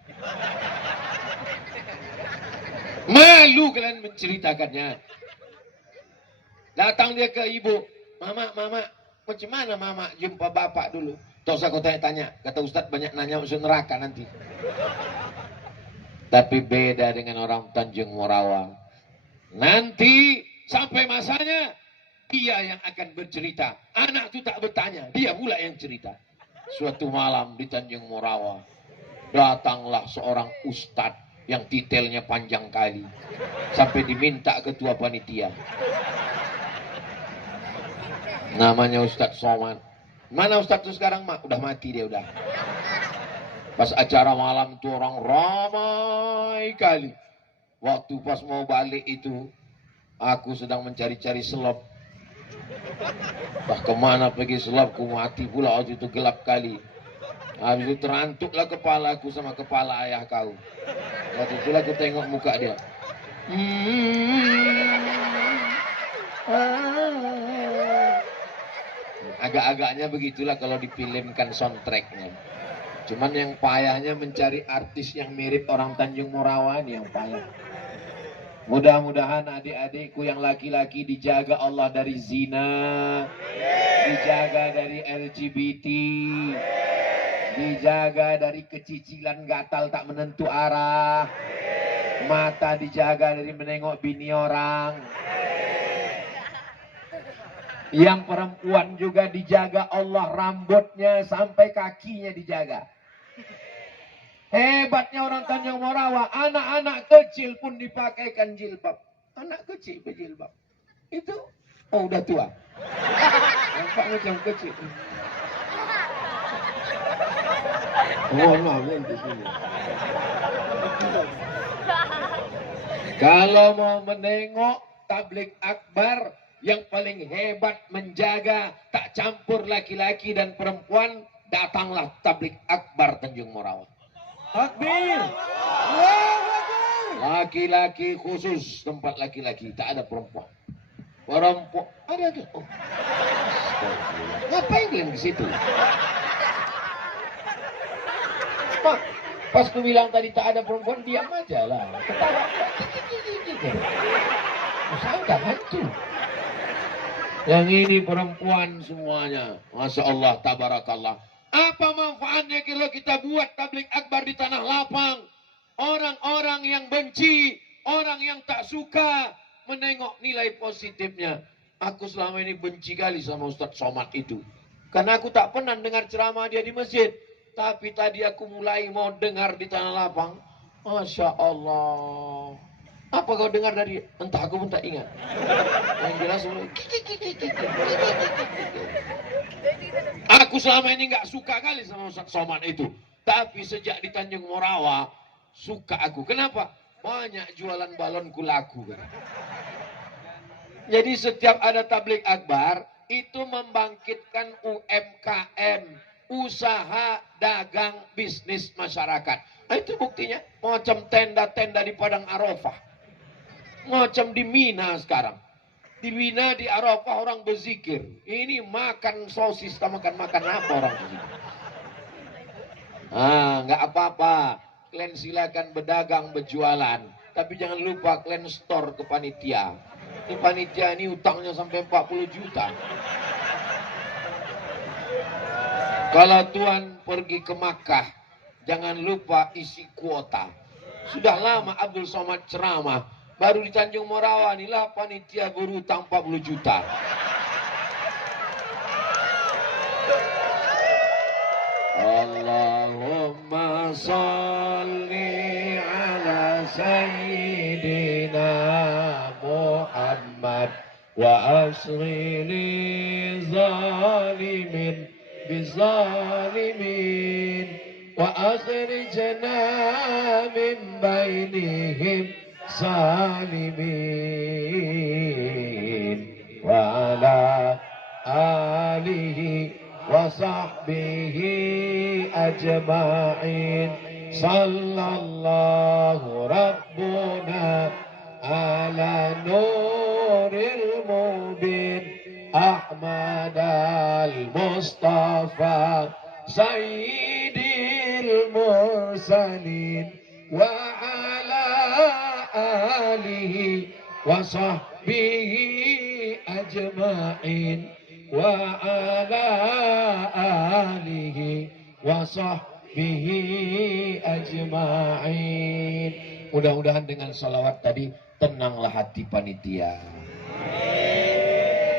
Malu kalian menceritakannya. Datang dia ke ibu. Mama, macam mana mama jumpa bapak dulu? Tak usah kau tanya-tanya. Kata Ustadz banyak nanya masuk neraka nanti. Tapi beda dengan orang Tanjung Morawa. Nanti sampai masanya, dia yang akan bercerita. Anak itu tak bertanya, dia pula yang cerita. Suatu malam di Tanjung Morawa, datanglah seorang ustadz yang detailnya panjang kali. Sampai diminta ketua panitia. Namanya Ustadz Somad. Mana Ustadz itu sekarang, Mak? Udah mati dia, udah. Pas acara malam itu orang ramai kali. Waktu pas mau balik itu, aku sedang mencari-cari selop. Kemana pergi selopku, mati pula waktu itu, gelap kali. Habis itu terantuklah kepalaku sama kepala ayah kau. Waktu itulah aku tengok muka dia. Agak-agaknya begitulah kalau difilmkan soundtracknya. Cuman yang payahnya mencari artis yang mirip orang Tanjung Morawa ini yang payah. Mudah-mudahan adik-adikku yang laki-laki dijaga Allah dari zina, dijaga dari LGBT, dijaga dari kecicilan gatal tak menentu arah, mata dijaga dari menengok bini orang. Yang perempuan juga dijaga Allah, rambutnya sampai kakinya dijaga. Hebatnya orang Tanjung Morawa, anak-anak kecil pun dipakaikan jilbab. Anak kecil berjilbab. Itu, oh udah tua. Nampak macam kecil. Oh, nanti sini. Kalau mau menengok tablik akbar, yang paling hebat menjaga tak campur laki-laki dan perempuan, datanglah tablik akbar Tanjung Morawa. Takbir. Laki-laki khusus, tempat laki-laki, tak ada perempuan. Perempuan ada tuh. Oh. Ngapain kalian di situ? Pas ku bilang tadi tak ada perempuan, diam aja lah. Ketawa. Saya hantu. Yang ini perempuan semuanya. Masya Allah, tabarakallah. Apa manfaatnya kalau kita buat tablik akbar di tanah lapang? Orang-orang yang benci, orang yang tak suka menengok nilai positifnya. Aku selama ini benci kali sama Ustadz Somad itu. Karena aku tak pernah dengar ceramah dia di masjid. Tapi tadi aku mulai mau dengar di tanah lapang. Masya Allah. Apa kau dengar dari, entah aku pun tak ingat. Yang jelas mulai. Aku selama ini nggak suka kali sama Ustadz Somad itu. Tapi sejak di Tanjung Morawa, suka aku. Kenapa? Banyak jualan balonku laku. Jadi setiap ada tablik akbar, itu membangkitkan UMKM. Usaha, dagang, bisnis masyarakat. Nah, itu buktinya. Macam tenda-tenda di Padang Arafah. Macam di Mina sekarang. Di Mina, di Arafah orang berzikir. Ini makan sosis, makan apa orang berzikir. Nggak apa-apa. Kalian silakan berdagang, berjualan. Tapi jangan lupa kalian store ke panitia. Ini panitia ini utangnya sampai 40 juta. Kalau Tuhan pergi ke Makkah, jangan lupa isi kuota. Sudah lama Abdul Somad ceramah. Baru di Tanjung Morawa inilah panitia berutang 40 juta. Allahumma salli ala sayyidina Muhammad wa asri li zalimin bizalimin wa akhrijna min bainihim salimin wa ala alihi wa sahbihi ajma'in sallallahu rabbuna ala nuril mubin Ahmad al-Mustafa sayyidil mursalin wa ala alihi wa sahbihi ajma'in wa ala alihi wa sahbihi ajma'in. Mudah-mudahan dengan salawat tadi tenanglah hati panitia.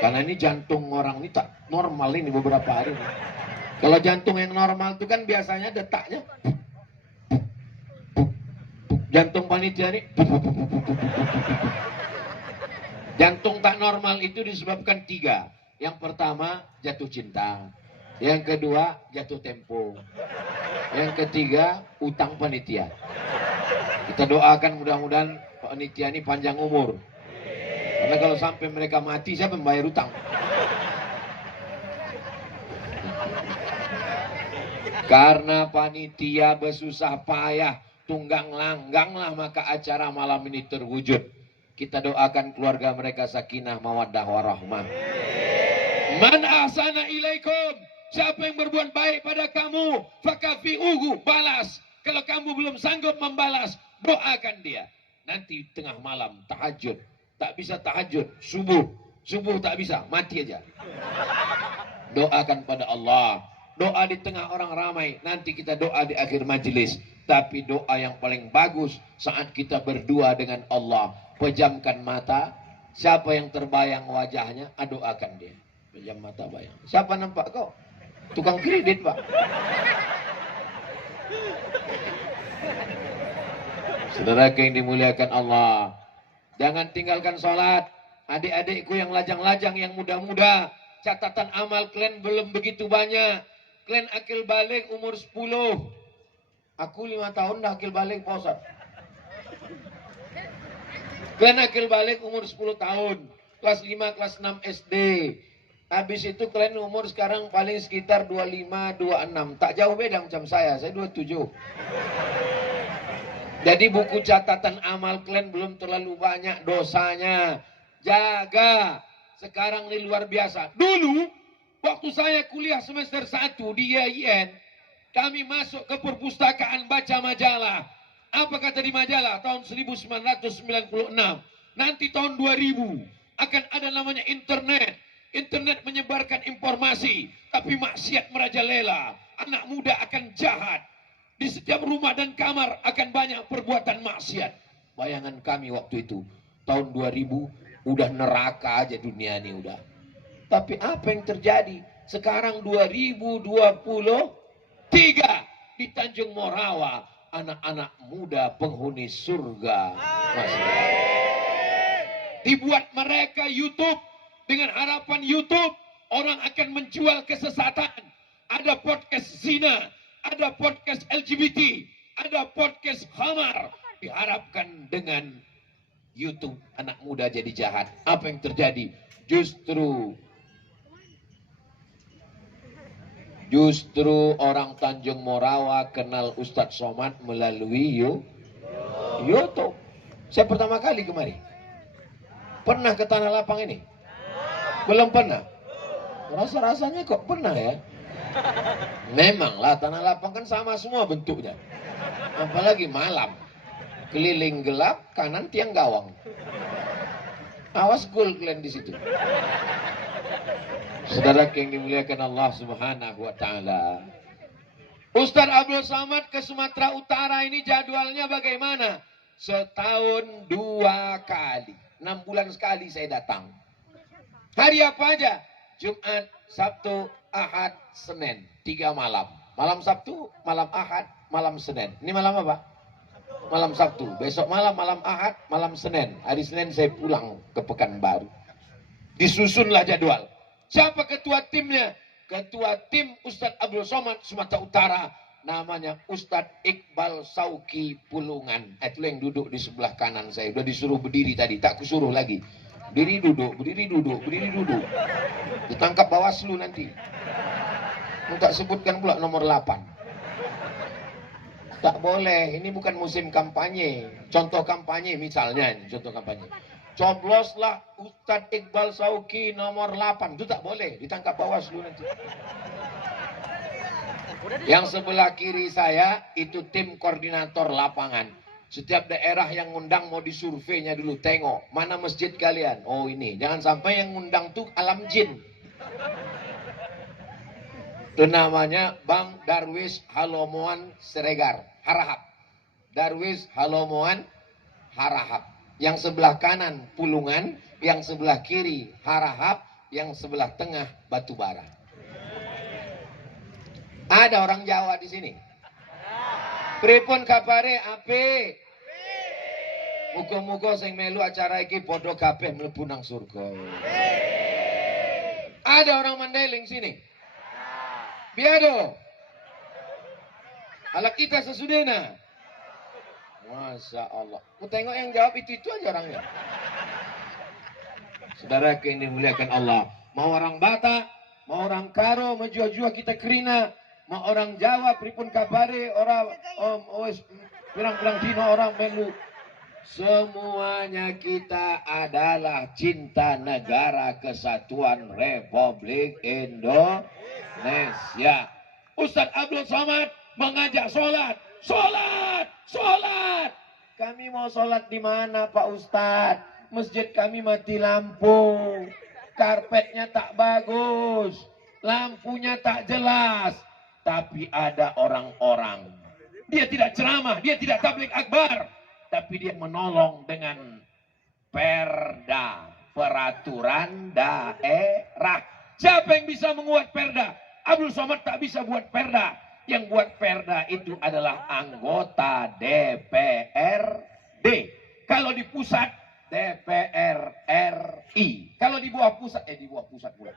Karena ini jantung orang ini tak normal ini beberapa hari ini. Kalau jantung yang normal itu kan biasanya detaknya. Jantung panitia ini. Jantung tak normal itu disebabkan 3. Yang pertama jatuh cinta. Yang kedua jatuh tempo. Yang ketiga utang panitia. Kita doakan mudah-mudahan panitia ini panjang umur. Karena kalau sampai mereka mati, siapa yang bayar utang? Karena panitia bersusah payah, tunggang langganglah maka acara malam ini terwujud. Kita doakan keluarga mereka sakinah, mawaddah, warahmah. Man ahsana ilaikum. Siapa yang berbuat baik pada kamu, fakafi'uhu, balas. Kalau kamu belum sanggup membalas, doakan dia. Nanti tengah malam, tahajud. Tak bisa tahajud, subuh. Subuh tak bisa, mati aja. Doakan pada Allah. Doa di tengah orang ramai. Nanti kita doa di akhir majelis. Tapi doa yang paling bagus saat kita berdua dengan Allah. Pejamkan mata. Siapa yang terbayang wajahnya, doakan dia. Pejam mata bayang. Siapa nampak kau? Tukang kredit, Pak. Saudara yang dimuliakan Allah. Jangan tinggalkan sholat. Adik-adikku yang lajang-lajang, yang muda-muda. Catatan amal kalian belum begitu banyak. Kalian akil balik umur 10. Aku 5 tahun dah akil balik, Pak Ustaz. Kalian akil balik umur 10 tahun. Kelas 5, kelas 6 SD. Habis itu kalian umur sekarang paling sekitar 25, 26. Tak jauh beda macam saya 27. Jadi buku catatan amal kalian belum terlalu banyak dosanya. Jaga. Sekarang ini luar biasa. Dulu, waktu saya kuliah semester 1 di IAIN, kami masuk ke perpustakaan baca majalah. Apa kata di majalah? Tahun 1996. Nanti tahun 2000 akan ada namanya internet. Internet menyebarkan informasi, tapi maksiat merajalela. Anak muda akan jahat. Di setiap rumah dan kamar akan banyak perbuatan maksiat. Bayangan kami waktu itu, tahun 2000, udah neraka aja dunia ini udah. Tapi apa yang terjadi? Sekarang 2023 di Tanjung Morawa, anak-anak muda penghuni surga. Dibuat mereka YouTube. Dengan harapan YouTube, orang akan menjual kesesatan. Ada podcast zina, ada podcast LGBT, ada podcast khamar. Diharapkan dengan YouTube anak muda jadi jahat. Apa yang terjadi? Justru orang Tanjung Morawa kenal Ustadz Somad melalui YouTube. Saya pertama kali kemari. Pernah ke Tanah Lapang ini? Belum pernah? Rasa-rasanya kok pernah ya? Memanglah Tanah Lapang kan sama semua bentuknya. Apalagi malam. Keliling gelap, kanan tiang gawang. Awas gol kalian di situ. Saudara yang dimuliakan Allah Subhanahu wa taala. Ustaz Abdul Somad ke Sumatera Utara ini jadwalnya bagaimana? Setahun 2 kali. 6 bulan sekali saya datang. Hari apa aja? Jumat, Sabtu, Ahad, Senin. 3 malam. Malam Sabtu, malam Ahad, malam Senin. Ini malam apa? Malam Sabtu. Besok malam, malam Ahad, malam Senin. Hari Senin saya pulang ke Pekanbaru. Disusunlah jadwal. Siapa ketua timnya? Ketua tim Ustadz Abdul Somad Sumatera Utara. Namanya Ustadz Iqbal Sauki Pulungan. Itu yang duduk di sebelah kanan saya. Udah disuruh berdiri tadi. Tak kusuruh lagi. Berdiri duduk, berdiri duduk, berdiri duduk. Ditangkap Bawaslu nanti. Tak sebutkan pula nomor 8. Tak boleh, ini bukan musim kampanye. Contoh kampanye misalnya, ini contoh kampanye. Cobloslah Ustadz Iqbal Sauki nomor 8. Itu tak boleh, ditangkap Bawaslu nanti. Yang sebelah kiri saya, itu tim koordinator lapangan. Setiap daerah yang ngundang mau disurveinya dulu. Tengok, mana masjid kalian? Oh ini, jangan sampai yang ngundang tuh alam jin. Itu namanya Bang Darwis Halomoan Siregar, Harahap. Darwis Halomoan Harahap. Yang sebelah kanan Pulungan, yang sebelah kiri Harahap, yang sebelah tengah Batubara. Ada orang Jawa di sini. Pripun kabare ape? Muga-muga sing melu acara iki padha kabeh mlebu nang surga. Ada orang Mandailing sini. Biado. Ala kita sesudahnya. Masya Allah. Ku tengok yang jawab itu aja orangnya. Saudara yang dimuliakan Allah. Mau orang Batak, mau orang Karo, mau jua-jua kita kerina. Mau orang Jawa, pripun kabare, orang pirang-pirang dino orang melu. Semuanya kita adalah cinta negara kesatuan Republik Indonesia. Ustadz Abdul Somad mengajak sholat. Sholat, sholat. Kami mau sholat di mana Pak Ustadz? Masjid kami mati lampu. Karpetnya tak bagus. Lampunya tak jelas. Tapi ada orang-orang. Dia tidak ceramah, dia tidak tabligh akbar. Tapi dia menolong dengan perda, peraturan daerah. Siapa yang bisa menguat perda? Abdul Somad tak bisa buat perda. Yang buat perda itu adalah anggota DPRD. Kalau di pusat, DPR RI. Kalau di bawah pusat, di bawah pusat pula.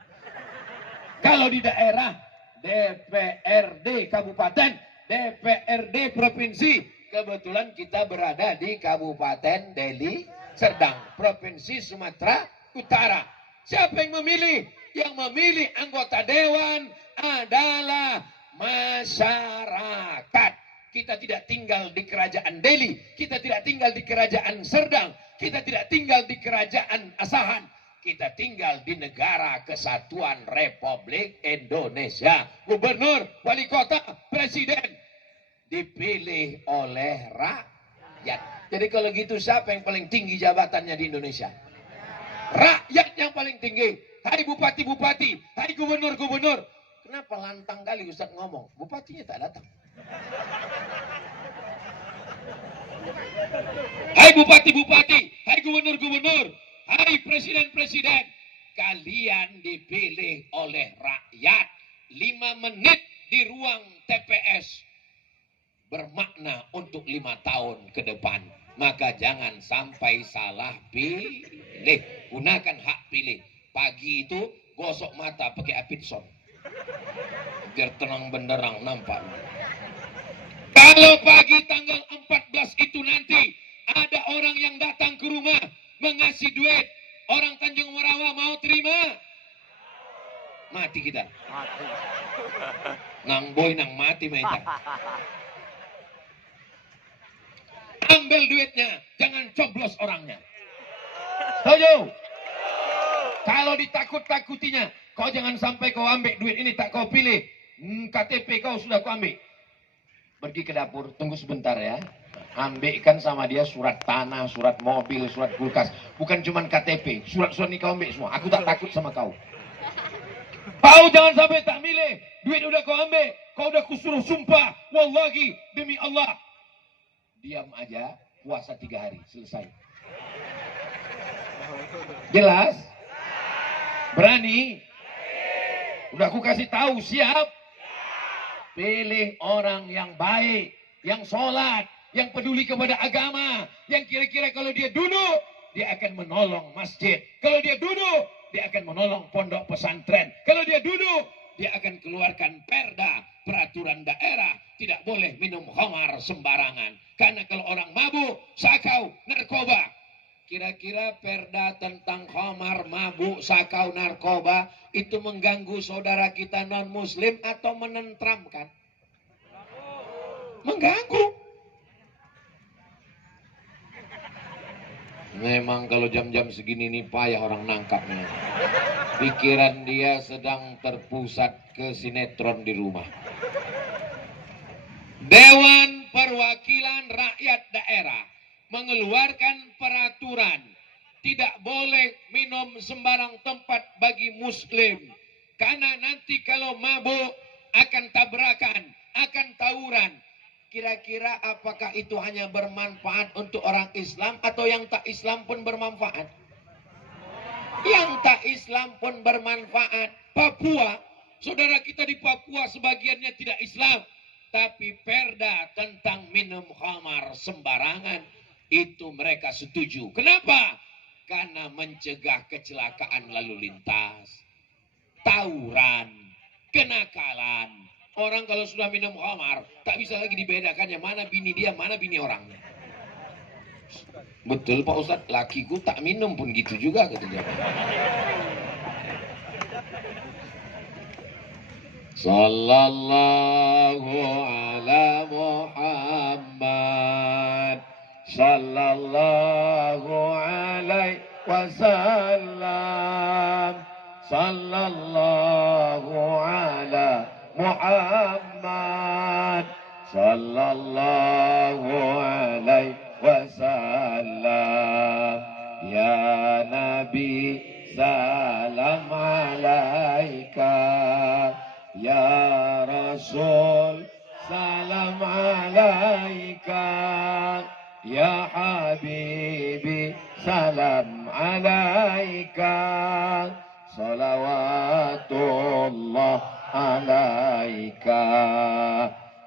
Kalau di daerah, DPRD Kabupaten, DPRD Provinsi. Kebetulan kita berada di Kabupaten Deli Serdang, Provinsi Sumatera Utara. Siapa yang memilih? Yang memilih anggota dewan adalah masyarakat. Kita tidak tinggal di kerajaan Deli, kita tidak tinggal di kerajaan Serdang, kita tidak tinggal di kerajaan Asahan. Kita tinggal di negara kesatuan Republik Indonesia. Gubernur, wali kota, presiden dipilih oleh rakyat. Jadi kalau gitu siapa yang paling tinggi jabatannya di Indonesia? Rakyat yang paling tinggi. Hai bupati-bupati, hai gubernur-gubernur. Kenapa lantang kali Ustaz ngomong? Bupatinya tak datang. Hai bupati-bupati, hai gubernur-gubernur, hai presiden-presiden. Kalian dipilih oleh rakyat. 5 menit di ruang TPS bermakna untuk 5 tahun ke depan. Maka jangan sampai salah pilih. Gunakan hak pilih. Pagi itu gosok mata pakai Apitson. Biar tenang benderang nampak. Kalau pagi tanggal 14 itu nanti ada orang yang datang ke rumah mengasih duit. Orang Tanjung Merawa mau terima? Mati kita. Nang boy nang mati mereka. Ambil duitnya, jangan coblos orangnya. Setuju? Kalau ditakut-takutinya, kau jangan sampai kau ambil duit ini tak kau pilih. KTP kau sudah kau ambil. Pergi ke dapur, tunggu sebentar ya. Ambilkan sama dia surat tanah, surat mobil, surat kulkas. Bukan cuma KTP, surat-surat ini kau ambil semua. Aku tak takut sama kau. Kau jangan sampai tak milih. Duit udah kau ambil. Kau udah kusuruh sumpah. Wallahi, demi Allah. Diam aja, puasa 3 hari, selesai. Jelas? Berani? Udah aku kasih tahu, siap? Pilih orang yang baik, yang sholat, yang peduli kepada agama, yang kira-kira kalau dia duduk, dia akan menolong masjid. Kalau dia duduk, dia akan menolong pondok pesantren. Kalau dia duduk, dia akan keluarkan perda, peraturan daerah, tidak boleh minum khamar sembarangan. Karena kalau orang mabuk, sakau, narkoba. Kira-kira perda tentang khamar, mabuk, sakau, narkoba itu mengganggu saudara kita non-muslim atau menentramkan? Mengganggu. Memang kalau jam-jam segini nih payah orang nangkapnya. Pikiran dia sedang terpusat ke sinetron di rumah. Dewan Perwakilan Rakyat Daerah mengeluarkan peraturan tidak boleh minum sembarang tempat bagi muslim. Karena nanti kalau mabuk akan tabrakan, akan tawuran. Kira-kira apakah itu hanya bermanfaat untuk orang Islam atau yang tak Islam pun bermanfaat? Yang tak Islam pun bermanfaat. Papua, saudara kita di Papua sebagiannya tidak Islam. Tapi perda tentang minum khamar sembarangan itu mereka setuju. Kenapa? Karena mencegah kecelakaan lalu lintas, tawuran, kenakalan. Orang kalau sudah minum khamar, tak bisa lagi dibedakan yang mana bini dia, mana bini orangnya. Betul Pak Ustadz, lakiku tak minum pun gitu juga kata dia. Sallallahu ala Muhammad, sallallahu alaihi wasallam, sallallahu ala Muhammad, sallallahu alaihi wasallam. Ya Nabi, salam alaika. Ya Rasul, salam alaika. Ya Habibi, salam alaika. Salawatullah alaika.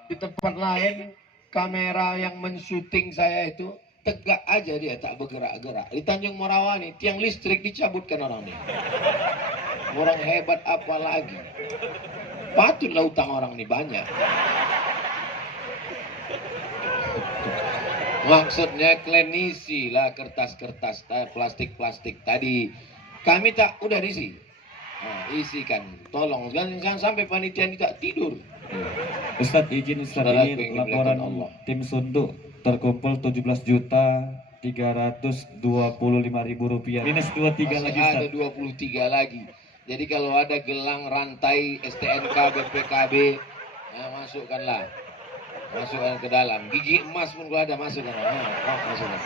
Di tempat lain kamera yang mensyuting saya itu tegak aja, dia tak bergerak-gerak. Di Tanjung Morawa nih tiang listrik dicabutkan orang nih. Orang hebat apa lagi? Patutlah utang orang nih banyak. Maksudnya klenisi lah kertas-kertas plastik-plastik tadi. Kami tak udah diisi. Nah, isikan, tolong jangan sampai panitia ini tak tidur. Ustadz izin Ustadz, ini laporan tim Sunduk terkumpul 17.325.000 rupiah. Minus 23 masih lagi ada Ustadz. 23 lagi. Jadi kalau ada gelang rantai STNK BPKB, nah masukkanlah. Masukkan ke dalam. Gigi emas pun kalau ada masukkan. Masukkan.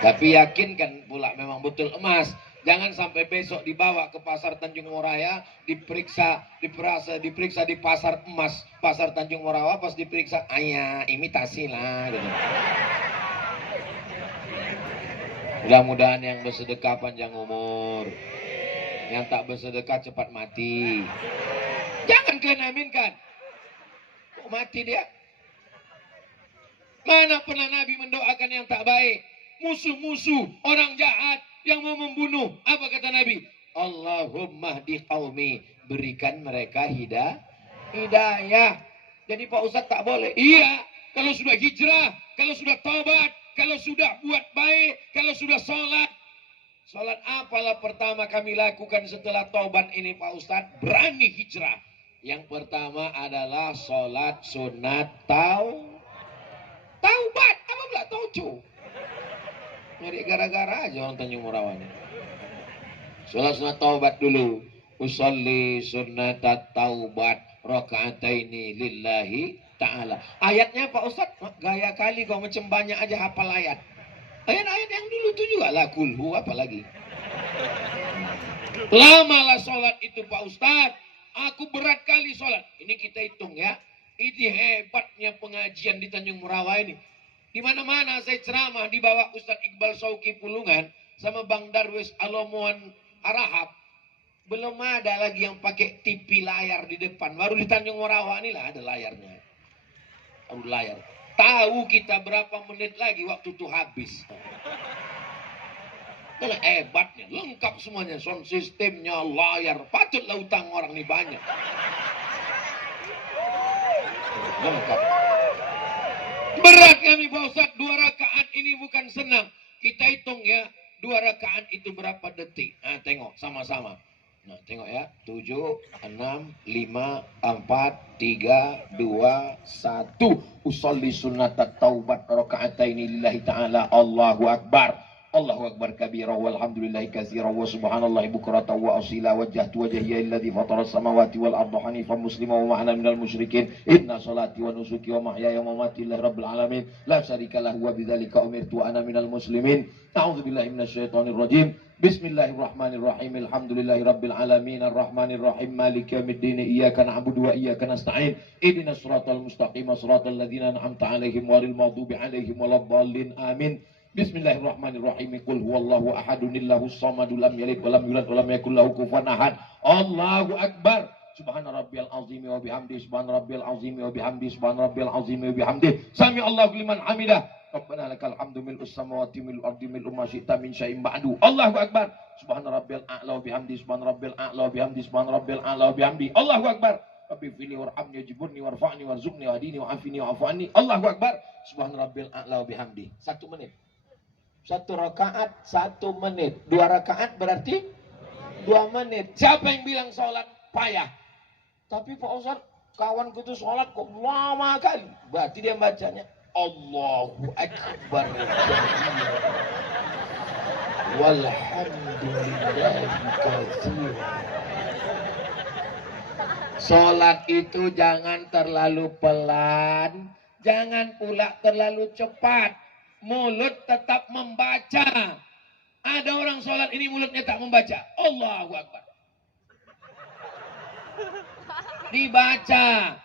Tapi yakinkan pula memang betul emas. Jangan sampai besok dibawa ke pasar Tanjung Moraya, diperiksa di pasar emas, pasar Tanjung Morawa, pas diperiksa, ayah imitasi lah. Gitu. Mudah-mudahan yang bersedekah panjang umur, yang tak bersedekah cepat mati. Jangan kalian aminkan. Kok mati dia? Mana pernah Nabi mendoakan yang tak baik? Musuh-musuh, orang jahat yang mau membunuh. Apa kata Nabi? Allahumma hdi qaumi, berikan mereka hidayah. Jadi Pak Ustadz tak boleh. Iya, kalau sudah hijrah, kalau sudah taubat, kalau sudah buat baik, kalau sudah sholat. Sholat apalah pertama kami lakukan setelah taubat ini Pak Ustadz? Berani hijrah. Yang pertama adalah sholat sunat taubat. Apa pula taucu? Nyari gara-gara aja orang Tanjung Morawa ini. Sholat sunat taubat dulu. Usolli sunnatat taubat rakaataini lillahi ta'ala. Ayatnya Pak Ustadz, gaya kali kau macam banyak aja hafal ayat. Ayat-ayat yang dulu itu juga lah kulhu apalagi. Lamalah sholat itu Pak Ustadz. Aku berat kali sholat. Ini kita hitung ya. Ini hebatnya pengajian di Tanjung Morawa ini. Di mana-mana saya ceramah dibawa Ustadz Iqbal Sauki Pulungan sama Bang Darwis Alomoan Arahab. Belum ada lagi yang pakai TV layar di depan. Baru di Tanjung Morawa ini lah ada layarnya. Ada layar. Tahu kita berapa menit lagi waktu itu habis. Itu hebatnya. Lengkap semuanya. Sound sistemnya, layar. Patutlah utang orang ini banyak. Lengkap. Berat kami Pak Ustadz. 2 rakaat ini bukan senang. Kita hitung ya. 2 rakaat itu berapa detik. Nah tengok sama-sama. Nah, tengok ya. 7, 6, 5, 4, 3, 2, 1. Usolli sunnatat taubat rakaataini lillahi ta'ala. Allahu Akbar. Allahu Akbar kabira walhamdulillahi katsira wa subhanallahi bukratan wa asila wajjahtu wajhiya alladhi fatara as-samawati wal arda hanifan musliman wa ma'ana minal musyrikin. Inna salati wa nusuki wa mahyaya wa mamati lillahi rabbil alamin. La syarika lahu wa bidzalika umirtu wa ana minal muslimin. A'udzu billahi minasyaitonir rajim. Bismillahirrahmanirrahim. Alhamdulillahi rabbil alamin arrahmanir rahim maliki yaumiddin iyyaka na'budu wa iyyaka nasta'in. Ihdinas siratal mustaqim siratal ladzina an'amta 'alaihim ghairil maghdubi 'alaihim waladdallin. Amin. Bismillahirrahmanirrahim. Qul huwallahu ahadun illahus samad lam yalid wa lam yulad wa lam yakul lahu kufuwan ahad. Allahu akbar. Subhana rabbiyal azim wa bihamdihi subhana rabbiyal azim wa bihamdihi subhana rabbiyal azim wa bihamdihi. Sami Allahu liman hamidah. Rabbana lakal hamdu mil'us samawati mil'ul ardi mil'u ma syi'ta min syai'in ba'du. Allahu akbar. Subhana rabbiyal a'la wa bihamdihi subhana rabbiyal a'la wa bihamdihi subhana rabbiyal a'la wa bihamdihi. Allahu akbar. Rabbi fili warhamni wajiburni warfa'ni warzuqni wahdini wa'afini wa'afu anni. Allahu akbar. Subhana rabbiyal a'la wa bihamdihi. 1 menit. 1 rakaat 1 menit. 2 rakaat berarti 2 menit. Siapa yang bilang sholat payah? Tapi Pak Ustadz, kawanku itu sholat kok lama kali. Berarti dia bacanya Allahu Akbar. Walhamdulillahi katsira. Sholat itu jangan terlalu pelan, jangan pula terlalu cepat. Mulut tetap membaca. Ada orang sholat ini mulutnya tak membaca. Allahu Akbar. Dibaca.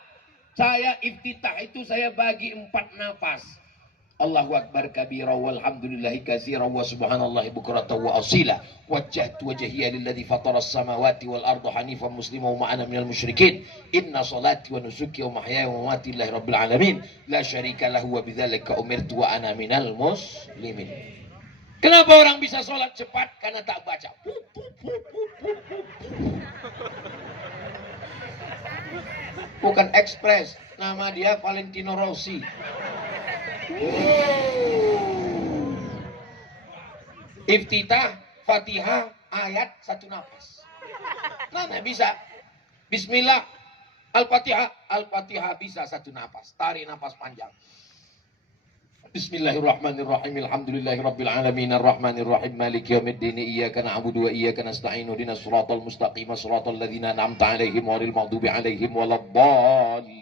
Saya iftitah itu saya bagi 4 nafas. Allahu Akbar kabira walhamdulillahi katsira wa subhanallahi bukratan wa asila. Wajjahtu wajhiya lilladzi fatara as-samawati wal arda hanifan musliman wa ma'ana minal musyrikin. Inna salati wa nusuki wa mahyaya wa mamati lillahi rabbil alamin. La syarika lahu wa bidzalika umirtu wa ana minal muslimin. Kenapa orang bisa sholat cepat? Karena tak baca. Bukan ekspres. Nama dia Valentino Rossi. Iftitah, Fatihah, ayat 1 nafas. Mana bisa? Bismillah, Al-Fatihah, Al-Fatihah bisa 1 nafas. Tarik nafas panjang. Bismillahirrahmanirrahim. Alhamdulillahirabbil alamin arrahmanirrahim maliki yaumiddin iyyaka na'budu wa iyyaka nasta'in ihdinas siratal mustaqim siratal ladzina an'amta 'alaihim ghairil maghdubi 'alaihim waladdallin.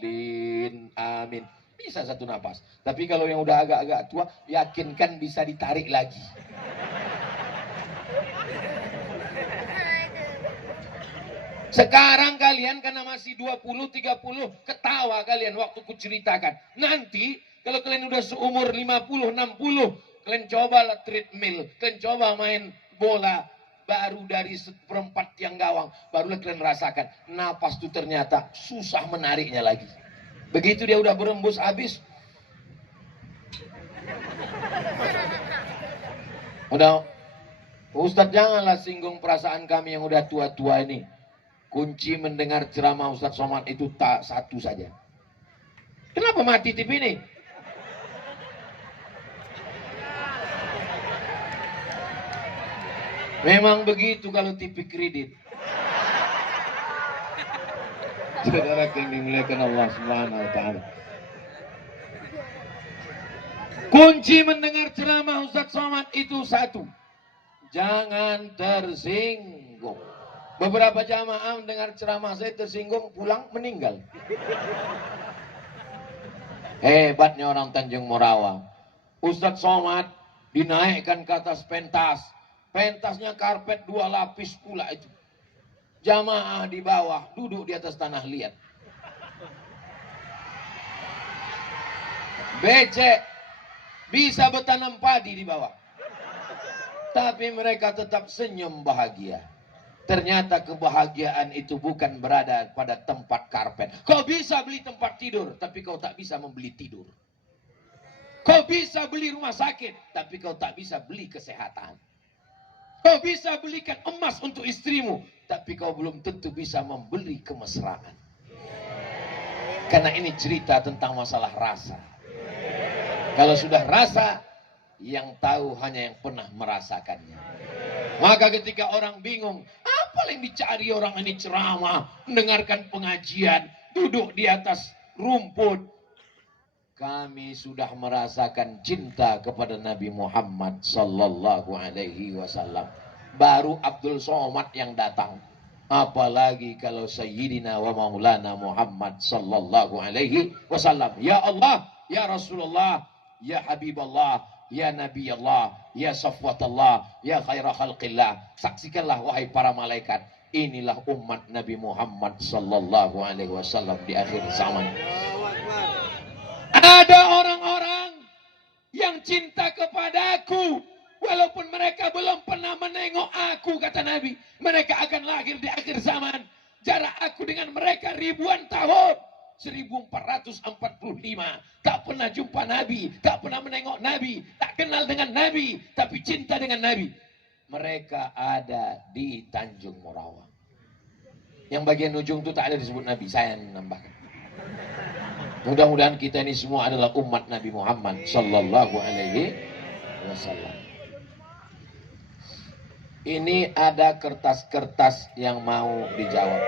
Amin. Bisa 1 nafas. Tapi kalau yang udah agak-agak tua, yakinkan bisa ditarik lagi. Sekarang kalian karena masih 20-30 ketawa kalian waktu ku ceritakan. Nanti kalau kalian udah seumur 50-60, kalian cobalah treadmill, kalian coba main bola baru dari 1/4 tiang gawang, barulah kalian rasakan napas itu ternyata susah menariknya lagi. Begitu dia udah berembus habis, udah, Ustadz janganlah singgung perasaan kami yang udah tua-tua ini. Kunci mendengar ceramah Ustadz Somad itu tak 1 saja. Kenapa mati TV ini? Memang begitu kalau TV kredit. Saudara yang dimuliakan Allah Subhanahu wa taala. Kunci mendengar ceramah Ustaz Somad itu satu, jangan tersinggung. Beberapa jamaah mendengar ceramah saya tersinggung, pulang meninggal. Hebatnya orang Tanjung Morawang. Ustaz Somad dinaikkan ke atas pentas. Pentasnya karpet 2 lapis pula itu. Jamaah di bawah duduk di atas tanah liat. Becek, bisa bertanam padi di bawah. Tapi mereka tetap senyum bahagia. Ternyata kebahagiaan itu bukan berada pada tempat karpet. Kau bisa beli tempat tidur, tapi kau tak bisa membeli tidur. Kau bisa beli rumah sakit, tapi kau tak bisa beli kesehatan. Kau bisa belikan emas untuk istrimu, tapi kau belum tentu bisa membeli kemesraan. Karena ini cerita tentang masalah rasa. Kalau sudah rasa, yang tahu hanya yang pernah merasakannya. Maka ketika orang bingung, apa yang dicari orang ini ceramah, mendengarkan pengajian, duduk di atas rumput. Kami sudah merasakan cinta kepada Nabi Muhammad sallallahu alaihi wasallam. Baru Abdul Somad yang datang. Apalagi kalau Sayyidina wa Maulana Muhammad sallallahu alaihi wasallam. Ya Allah, ya Rasulullah, ya Habiballah, ya Nabi Allah, ya Safwatullah, ya khaira khalqillah. Saksikanlah wahai para malaikat, inilah umat Nabi Muhammad sallallahu alaihi wasallam di akhir zaman. Ada orang-orang yang cinta kepadaku walaupun mereka belum pernah menengok aku, kata Nabi. Mereka akan lahir di akhir zaman. Jarak aku dengan mereka ribuan tahun. 1445, tak pernah jumpa Nabi, tak pernah menengok Nabi, tak kenal dengan Nabi, tapi cinta dengan Nabi. Mereka ada di Tanjung Morawang. Yang bagian ujung itu tak ada disebut Nabi, saya nambahkan. Mudah-mudahan kita ini semua adalah umat Nabi Muhammad sallallahu alaihi wasallam. Ini ada kertas-kertas yang mau dijawab.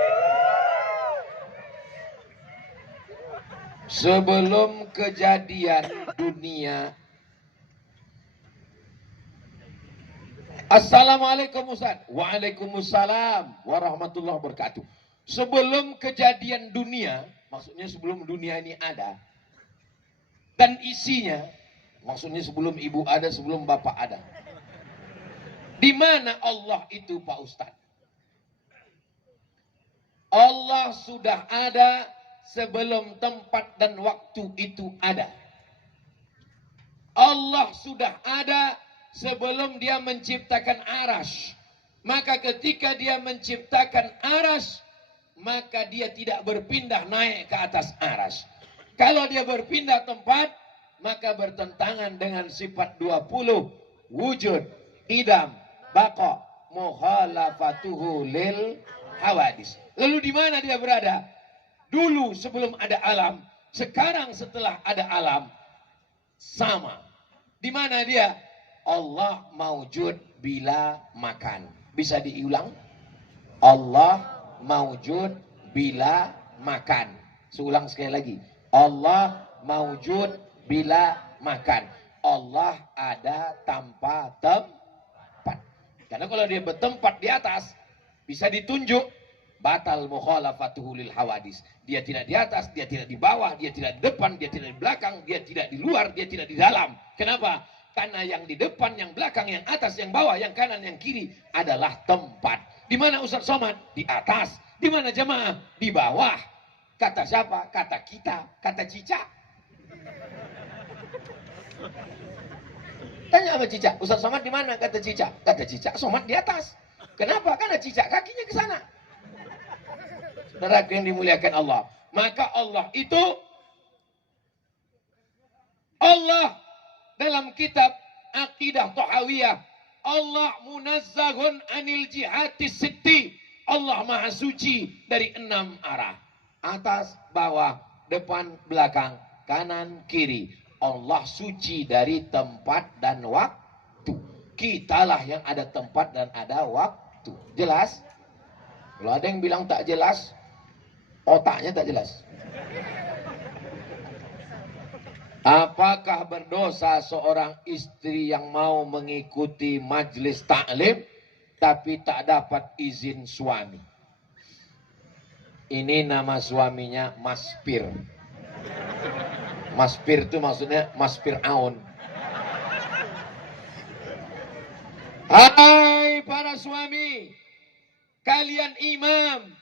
Sebelum kejadian dunia. Assalamualaikum Ustaz. Waalaikumsalam warahmatullahi wabarakatuh. Sebelum kejadian dunia, maksudnya sebelum dunia ini ada, dan isinya, maksudnya sebelum ibu ada, sebelum bapak ada. Di mana Allah itu Pak Ustaz? Allah sudah ada sebelum tempat dan waktu itu ada. Allah sudah ada sebelum dia menciptakan arasy. Maka ketika dia menciptakan arasy, maka dia tidak berpindah naik ke atas arasy. Kalau dia berpindah tempat, maka bertentangan dengan sifat 20 wujud, idam, baqa, mukhalafatuhu lil hawadis. Lalu di mana dia berada? Dulu sebelum ada alam, sekarang setelah ada alam, sama. Di mana dia? Allah maujud bila makan. Bisa diulang? Allah maujud bila makan. Seulang sekali lagi. Allah maujud bila makan. Allah ada tanpa tempat. Karena kalau dia bertempat di atas, bisa ditunjuk. Batal mukhalafatuhu lil hawadis. Dia tidak di atas, dia tidak di bawah, dia tidak di depan, dia tidak di belakang, dia tidak di luar, dia tidak di dalam. Kenapa? Karena yang di depan, yang belakang, yang atas, yang bawah, yang kanan, yang kiri adalah tempat. Di mana Ustaz Somad? Di atas. Di mana jemaah? Di bawah. Kata siapa? Kata kita. Kata Cica. Tanya sama Cica, Ustaz Somad di mana? Kata Cica. Kata Cica, Somad di atas. Kenapa? Karena Cica kakinya ke sana. Saudara yang dimuliakan Allah. Maka Allah itu, Allah dalam kitab Aqidah Thahawiyah, Allah munazzahun anil jihati sitti. Allah maha suci dari 6 arah. Atas, bawah, depan, belakang, kanan, kiri. Allah suci dari tempat dan waktu. Kitalah yang ada tempat dan ada waktu. Jelas? Kalau ada yang bilang tak jelas, otaknya tak jelas. Apakah berdosa seorang istri yang mau mengikuti majelis taklim tapi tak dapat izin suami? Ini nama suaminya Mas Pir. Mas Pir itu maksudnya Mas Fir'aun. Hai para suami, kalian imam.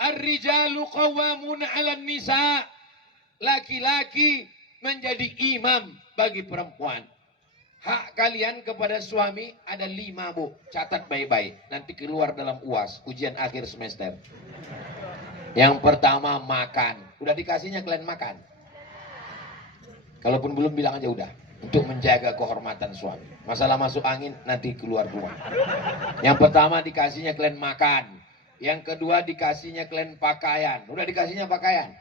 Ar-rijalu qawwamuna 'alan nisa. Laki-laki menjadi imam bagi perempuan. Hak kalian kepada suami ada 5, Bu. Catat baik-baik. Nanti keluar dalam UAS, ujian akhir semester. Yang pertama, makan. Udah dikasihnya kalian makan? Kalaupun belum, bilang aja udah. Untuk menjaga kehormatan suami. Masalah masuk angin, nanti keluar rumah. Yang pertama, dikasihnya kalian makan. Yang kedua, dikasihnya kalian pakaian. Udah dikasihnya pakaian?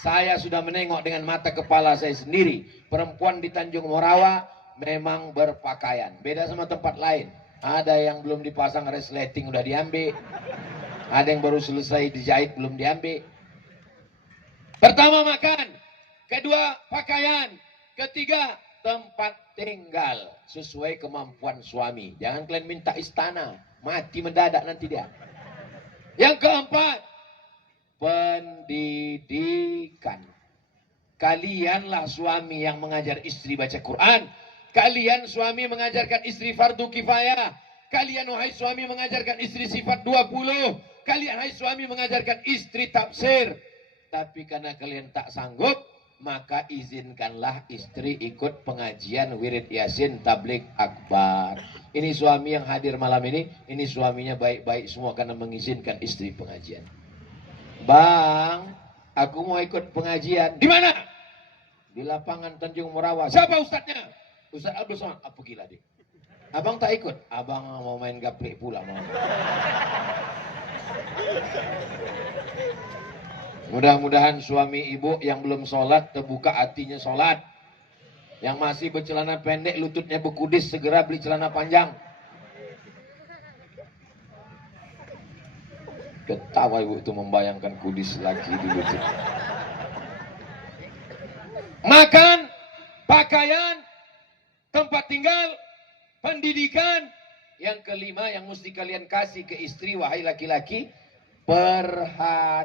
Saya sudah menengok dengan mata kepala saya sendiri. Perempuan di Tanjung Morawa memang berpakaian. Beda sama tempat lain. Ada yang belum dipasang resleting udah diambil. Ada yang baru selesai dijahit belum diambil. Pertama makan. Kedua pakaian. Ketiga tempat tinggal. Sesuai kemampuan suami. Jangan kalian minta istana. Mati mendadak nanti dia. Yang keempat, pendidikan. Kalianlah suami yang mengajar istri baca Quran. Kalian suami mengajarkan istri fardu kifayah. Kalian wahai suami mengajarkan istri sifat 20. Kalian wahai suami mengajarkan istri tafsir. Tapi karena kalian tak sanggup, maka izinkanlah istri ikut pengajian wirid yasin tabligh akbar. Ini suami yang hadir malam ini suaminya baik-baik semua karena mengizinkan istri pengajian. Bang, aku mau ikut pengajian. Di mana? Di lapangan Tanjung Morawa. Siapa ustadznya? Ustadz Abdul Somad. Apa gila deh? Abang tak ikut? Abang mau main gaplik pula. Mudah-mudahan suami ibu yang belum sholat terbuka hatinya sholat. Yang masih bercelana pendek lututnya berkudis segera beli celana panjang. Ketawa ibu itu membayangkan kudis lagi di lutut. Makan, pakaian, tempat tinggal, pendidikan. Yang kelima yang mesti kalian kasih ke istri wahai laki-laki, perhatian.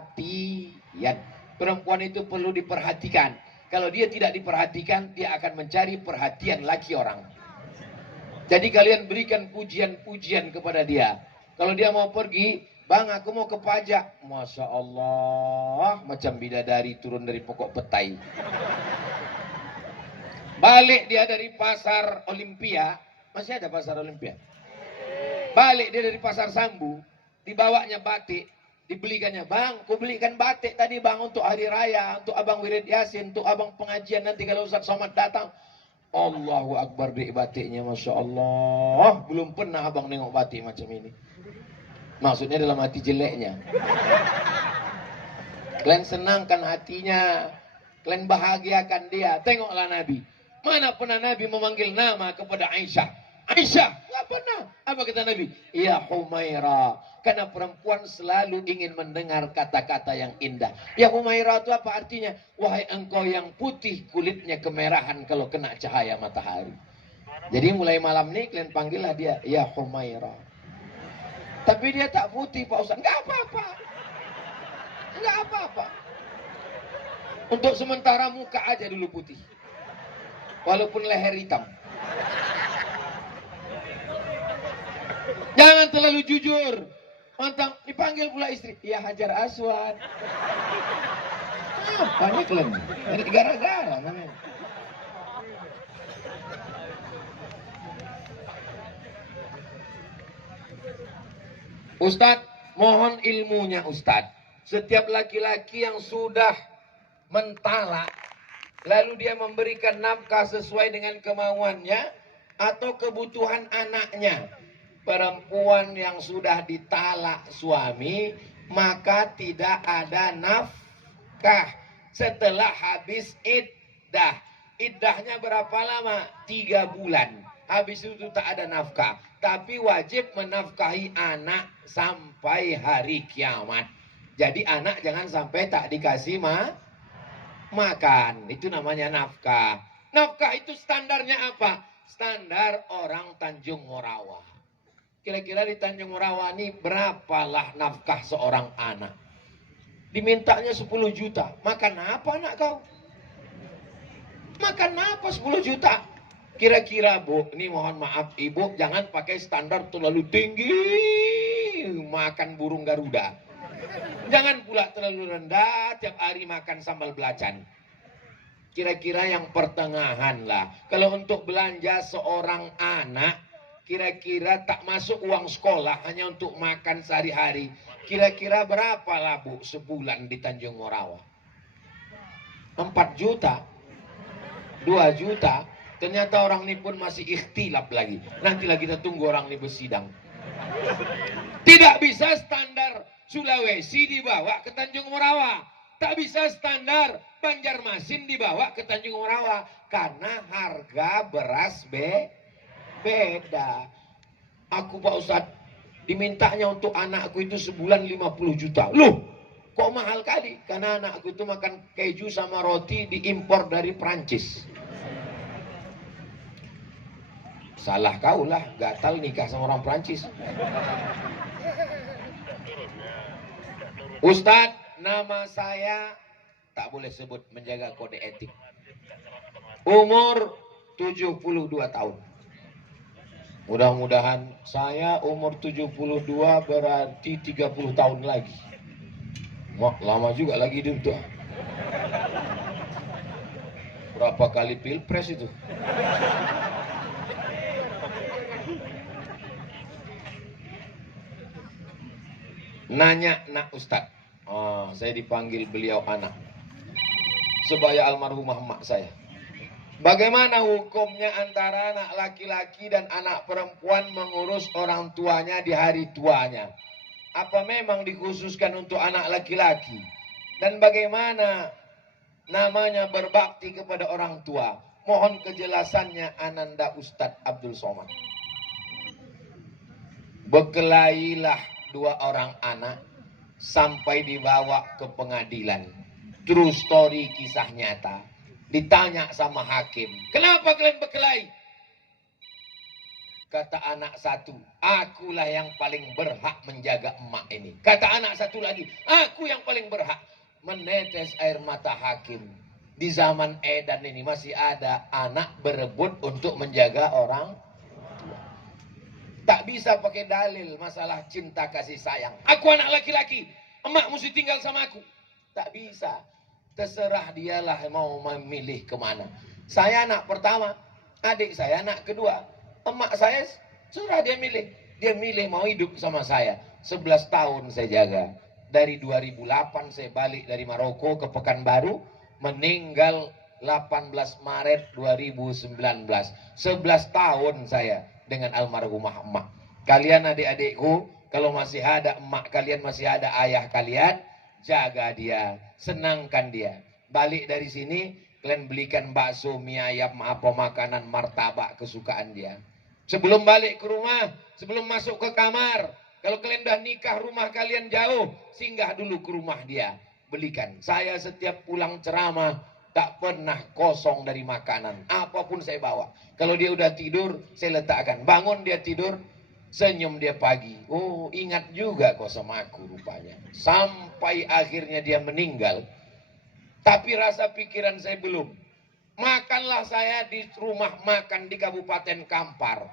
Perempuan itu perlu diperhatikan. Kalau dia tidak diperhatikan, dia akan mencari perhatian laki orang. Jadi kalian berikan pujian-pujian kepada dia. Kalau dia mau pergi, bang aku mau ke pajak. Masya Allah, macam bidadari turun dari pokok petai. Balik dia dari pasar Olimpia, masih ada pasar Olimpia. Balik dia dari pasar Sambu, dibawanya batik. Dibelikannya, bang, aku belikan batik tadi bang untuk hari raya, untuk abang wirid yasin, untuk abang pengajian nanti kalau Ustaz Somad datang. Allahu Akbar di batiknya, Masya Allah. Belum pernah abang nengok batik macam ini. Maksudnya dalam hati jeleknya. Kalian senangkan hatinya, kalian bahagiakan dia. Tengoklah Nabi. Mana pernah Nabi memanggil nama kepada Aisyah? Aisyah, nggak pernah. Apa kata Nabi? Ya Humaira. Karena perempuan selalu ingin mendengar kata-kata yang indah. Ya Humaira itu apa artinya? Wahai engkau yang putih kulitnya kemerahan kalau kena cahaya matahari. Jadi mulai malam ini kalian panggillah dia Ya Humaira. Tapi dia tak putih Pak Ustaz. Nggak apa-apa. Nggak apa-apa. Untuk sementara muka aja dulu putih. Walaupun leher hitam. Jangan terlalu jujur. Mantap, dipanggil pula istri. Ya Hajar Aswad. Apa nih kalian? Ini gara-gara namanya. Ustadz, mohon ilmunya Ustadz. Setiap laki-laki yang sudah mentalak, lalu dia memberikan nafkah sesuai dengan kemauannya atau kebutuhan anaknya. Perempuan yang sudah ditalak suami, maka tidak ada nafkah setelah habis iddah. Iddahnya berapa lama? 3 bulan. Habis itu tak ada nafkah. Tapi wajib menafkahi anak sampai hari kiamat. Jadi anak jangan sampai tak dikasih makan. Itu namanya nafkah. Nafkah itu standarnya apa? Standar orang Tanjung Morawa. Kira-kira di Tanjung Morawa ini berapalah nafkah seorang anak? Dimintanya 10 juta. Makan apa anak kau? Makan apa 10 juta? Kira-kira Bu, ini mohon maaf Ibu, jangan pakai standar terlalu tinggi. Makan burung Garuda. Jangan pula terlalu rendah, tiap hari makan sambal belacan. Kira-kira yang pertengahan lah. Kalau untuk belanja seorang anak, kira-kira tak masuk uang sekolah, hanya untuk makan sehari-hari. Kira-kira berapa lah Bu sebulan di Tanjung Morawa? 4 juta? 2 juta? Ternyata orang ini pun masih ikhtilaf lagi. Nantilah kita tunggu orang ini bersidang. Tidak bisa standar Sulawesi dibawa ke Tanjung Morawa. Tak bisa standar Banjarmasin dibawa ke Tanjung Morawa. Karena harga beras beda. Aku Pak Ustadz, dimintanya untuk anakku itu sebulan 50 juta. Loh, kok mahal kali? Karena anakku itu makan keju sama roti diimpor dari Prancis. Salah kau lah, gatal nikah sama orang Prancis. Ustadz, nama saya tak boleh sebut, menjaga kode etik. Umur 72 tahun. Mudah-mudahan saya umur 72 berarti 30 tahun lagi. Wah, lama juga lagi hidup tuh. Berapa kali pilpres itu? Nanya nak Ustadz. Oh, saya dipanggil beliau anak. Sebaya almarhumah emak saya. Bagaimana hukumnya antara anak laki-laki dan anak perempuan mengurus orang tuanya di hari tuanya? Apa memang dikhususkan untuk anak laki-laki? Dan bagaimana namanya berbakti kepada orang tua? Mohon kejelasannya Ananda Ustadz Abdul Somad. Berkelailah 2 orang anak sampai dibawa ke pengadilan. True story, kisah nyata. Ditanya sama hakim, kenapa kalian berkelahi? Kata anak satu, akulah yang paling berhak menjaga emak ini. Kata anak satu lagi, aku yang paling berhak. Menetes air mata hakim. Di zaman edan ini masih ada anak berebut untuk menjaga orang tua. Tak bisa pakai dalil masalah cinta kasih sayang. Aku anak laki-laki, emak mesti tinggal sama aku. Tak bisa. Terserah dialah mau memilih kemana. Saya anak pertama, adik saya anak kedua. Emak saya serah dia milih. Dia milih mau hidup sama saya. 11 tahun saya jaga. Dari 2008 saya balik dari Maroko ke Pekanbaru. Meninggal 18 Maret 2019. 11 tahun saya dengan almarhumah emak. Kalian adik-adikku, kalau masih ada emak kalian, masih ada ayah kalian, jaga dia, senangkan dia. Balik dari sini, kalian belikan bakso, mie ayam, apa makanan, martabak kesukaan dia. Sebelum balik ke rumah, sebelum masuk ke kamar, kalau kalian dah nikah, rumah kalian jauh, singgah dulu ke rumah dia, belikan. Saya setiap pulang ceramah, tak pernah kosong dari makanan. Apapun saya bawa. Kalau dia udah tidur, saya letakkan. Bangun dia tidur, senyum dia pagi. Oh, ingat juga kok sama aku rupanya. Sampai akhirnya dia meninggal. Tapi rasa pikiran saya belum. Makanlah saya di rumah makan di Kabupaten Kampar.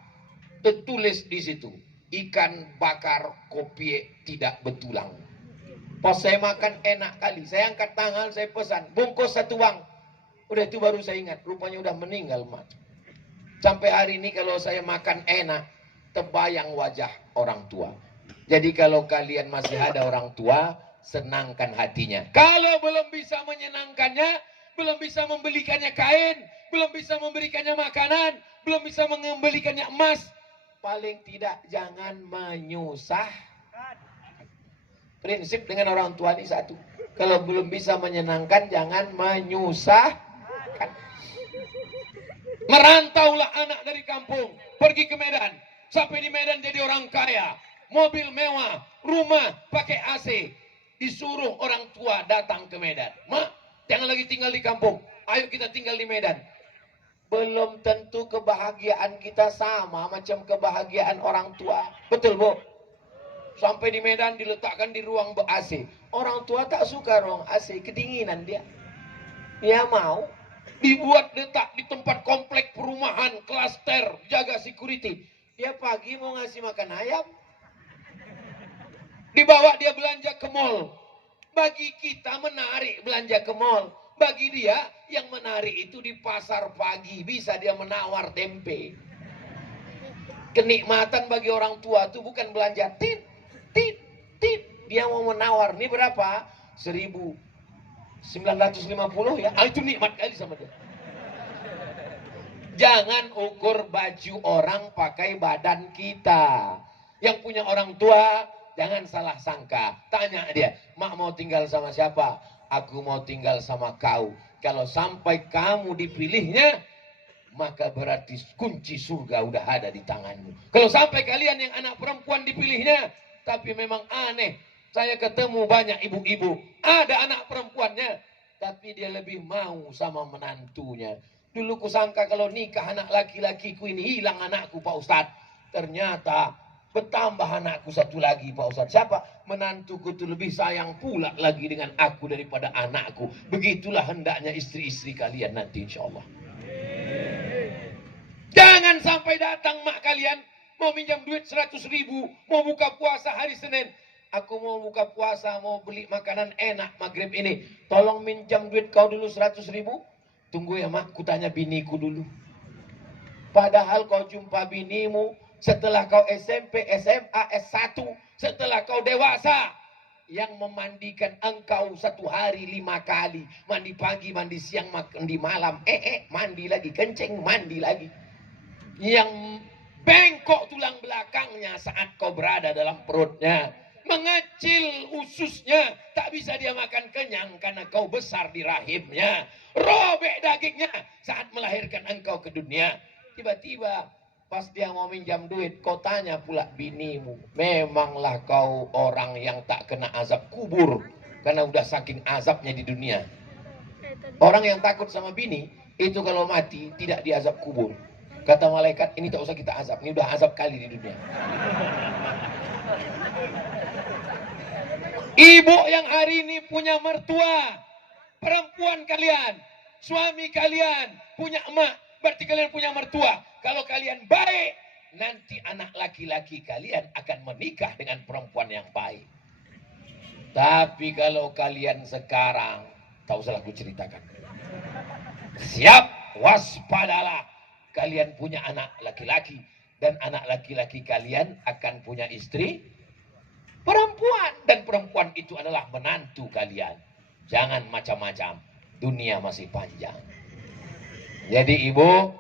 Tertulis di situ, ikan bakar kopi tidak betulang. Pas saya makan enak kali. Saya angkat tangan, saya pesan, bungkus 1 bang. Udah itu baru saya ingat, rupanya udah meninggal mat. Sampai hari ini kalau saya makan enak, terbayang wajah orang tua. Jadi kalau kalian masih ada orang tua, senangkan hatinya. Kalau belum bisa menyenangkannya, belum bisa membelikannya kain, belum bisa memberikannya makanan, belum bisa membelikannya emas, paling tidak jangan menyusah. Prinsip dengan orang tua ini satu. Kalau belum bisa menyenangkan, jangan menyusahkan. Merantaulah anak dari kampung, pergi ke Medan. Sampai di Medan jadi orang kaya, mobil mewah, rumah pakai AC. Disuruh orang tua datang ke Medan. Mak, jangan lagi tinggal di kampung. Ayo kita tinggal di Medan. belum tentu kebahagiaan kita sama macam kebahagiaan orang tua. Betul, Bu? Sampai di Medan diletakkan di ruang ber-AC. Orang tua tak suka ruang AC, kedinginan dia. Dia mau dibuat letak di tempat komplek perumahan, klaster, jaga security. Dia pagi mau ngasih makan ayam. Dibawa dia belanja ke mall. Bagi kita menarik belanja ke mall. Bagi dia yang menarik itu di pasar pagi. Bisa dia menawar tempe. Kenikmatan bagi orang tua itu bukan belanja tit, tit, tit. Dia mau menawar. Ini berapa? 1.950 ya. Itu nikmat kali sama dia. Jangan ukur baju orang pakai badan kita. Yang punya orang tua, jangan salah sangka. Tanya dia, mak mau tinggal sama siapa? Aku mau tinggal sama kau. Kalau sampai kamu dipilihnya, maka berarti kunci surga udah ada di tanganmu. Kalau sampai kalian yang anak perempuan dipilihnya, tapi memang aneh. Saya ketemu banyak ibu-ibu, ada anak perempuannya, tapi dia lebih mau sama menantunya. Dulu kusangka kalau nikah anak laki-lakiku ini hilang anakku, Pak Ustadz. Ternyata bertambah anakku satu lagi, Pak Ustadz. Siapa? Menantuku itu lebih sayang pula lagi dengan aku daripada anakku. Begitulah hendaknya istri-istri kalian nanti insya Allah. Jangan sampai datang mak kalian mau minjam duit 100.000, mau buka puasa hari Senin. Aku mau buka puasa, mau beli makanan enak maghrib ini. Tolong minjam duit kau dulu 100.000. Tunggu ya mak, ku tanya biniku dulu. Padahal kau jumpa binimu setelah kau SMP, SMA, S1, setelah kau dewasa. Yang memandikan engkau satu hari 5 kali. Mandi pagi, mandi siang, mandi malam. Mandi lagi, kencing, mandi lagi. Yang bengkok tulang belakangnya saat kau berada dalam perutnya. Mengecil ususnya, tak bisa dia makan kenyang karena kau besar di rahimnya. Robek dagingnya saat melahirkan engkau ke dunia. Tiba-tiba pas dia mau minjam duit, kau tanya pula binimu. Memanglah kau orang yang tak kena azab kubur karena udah saking azabnya di dunia. Orang yang takut sama bini itu kalau mati tidak diazab kubur. Kata malaikat, ini tak usah kita azab, ini udah azab kali di dunia. Ibu yang hari ini punya mertua, perempuan kalian, suami kalian, punya emak, berarti kalian punya mertua. Kalau kalian baik, nanti anak laki-laki kalian akan menikah dengan perempuan yang baik. Tapi kalau kalian sekarang, tak usah aku ceritakan. Siap, waspadalah. Kalian punya anak laki-laki, dan anak laki-laki kalian akan punya istri perempuan, dan perempuan itu adalah menantu kalian. Jangan macam-macam, dunia masih panjang. Jadi ibu,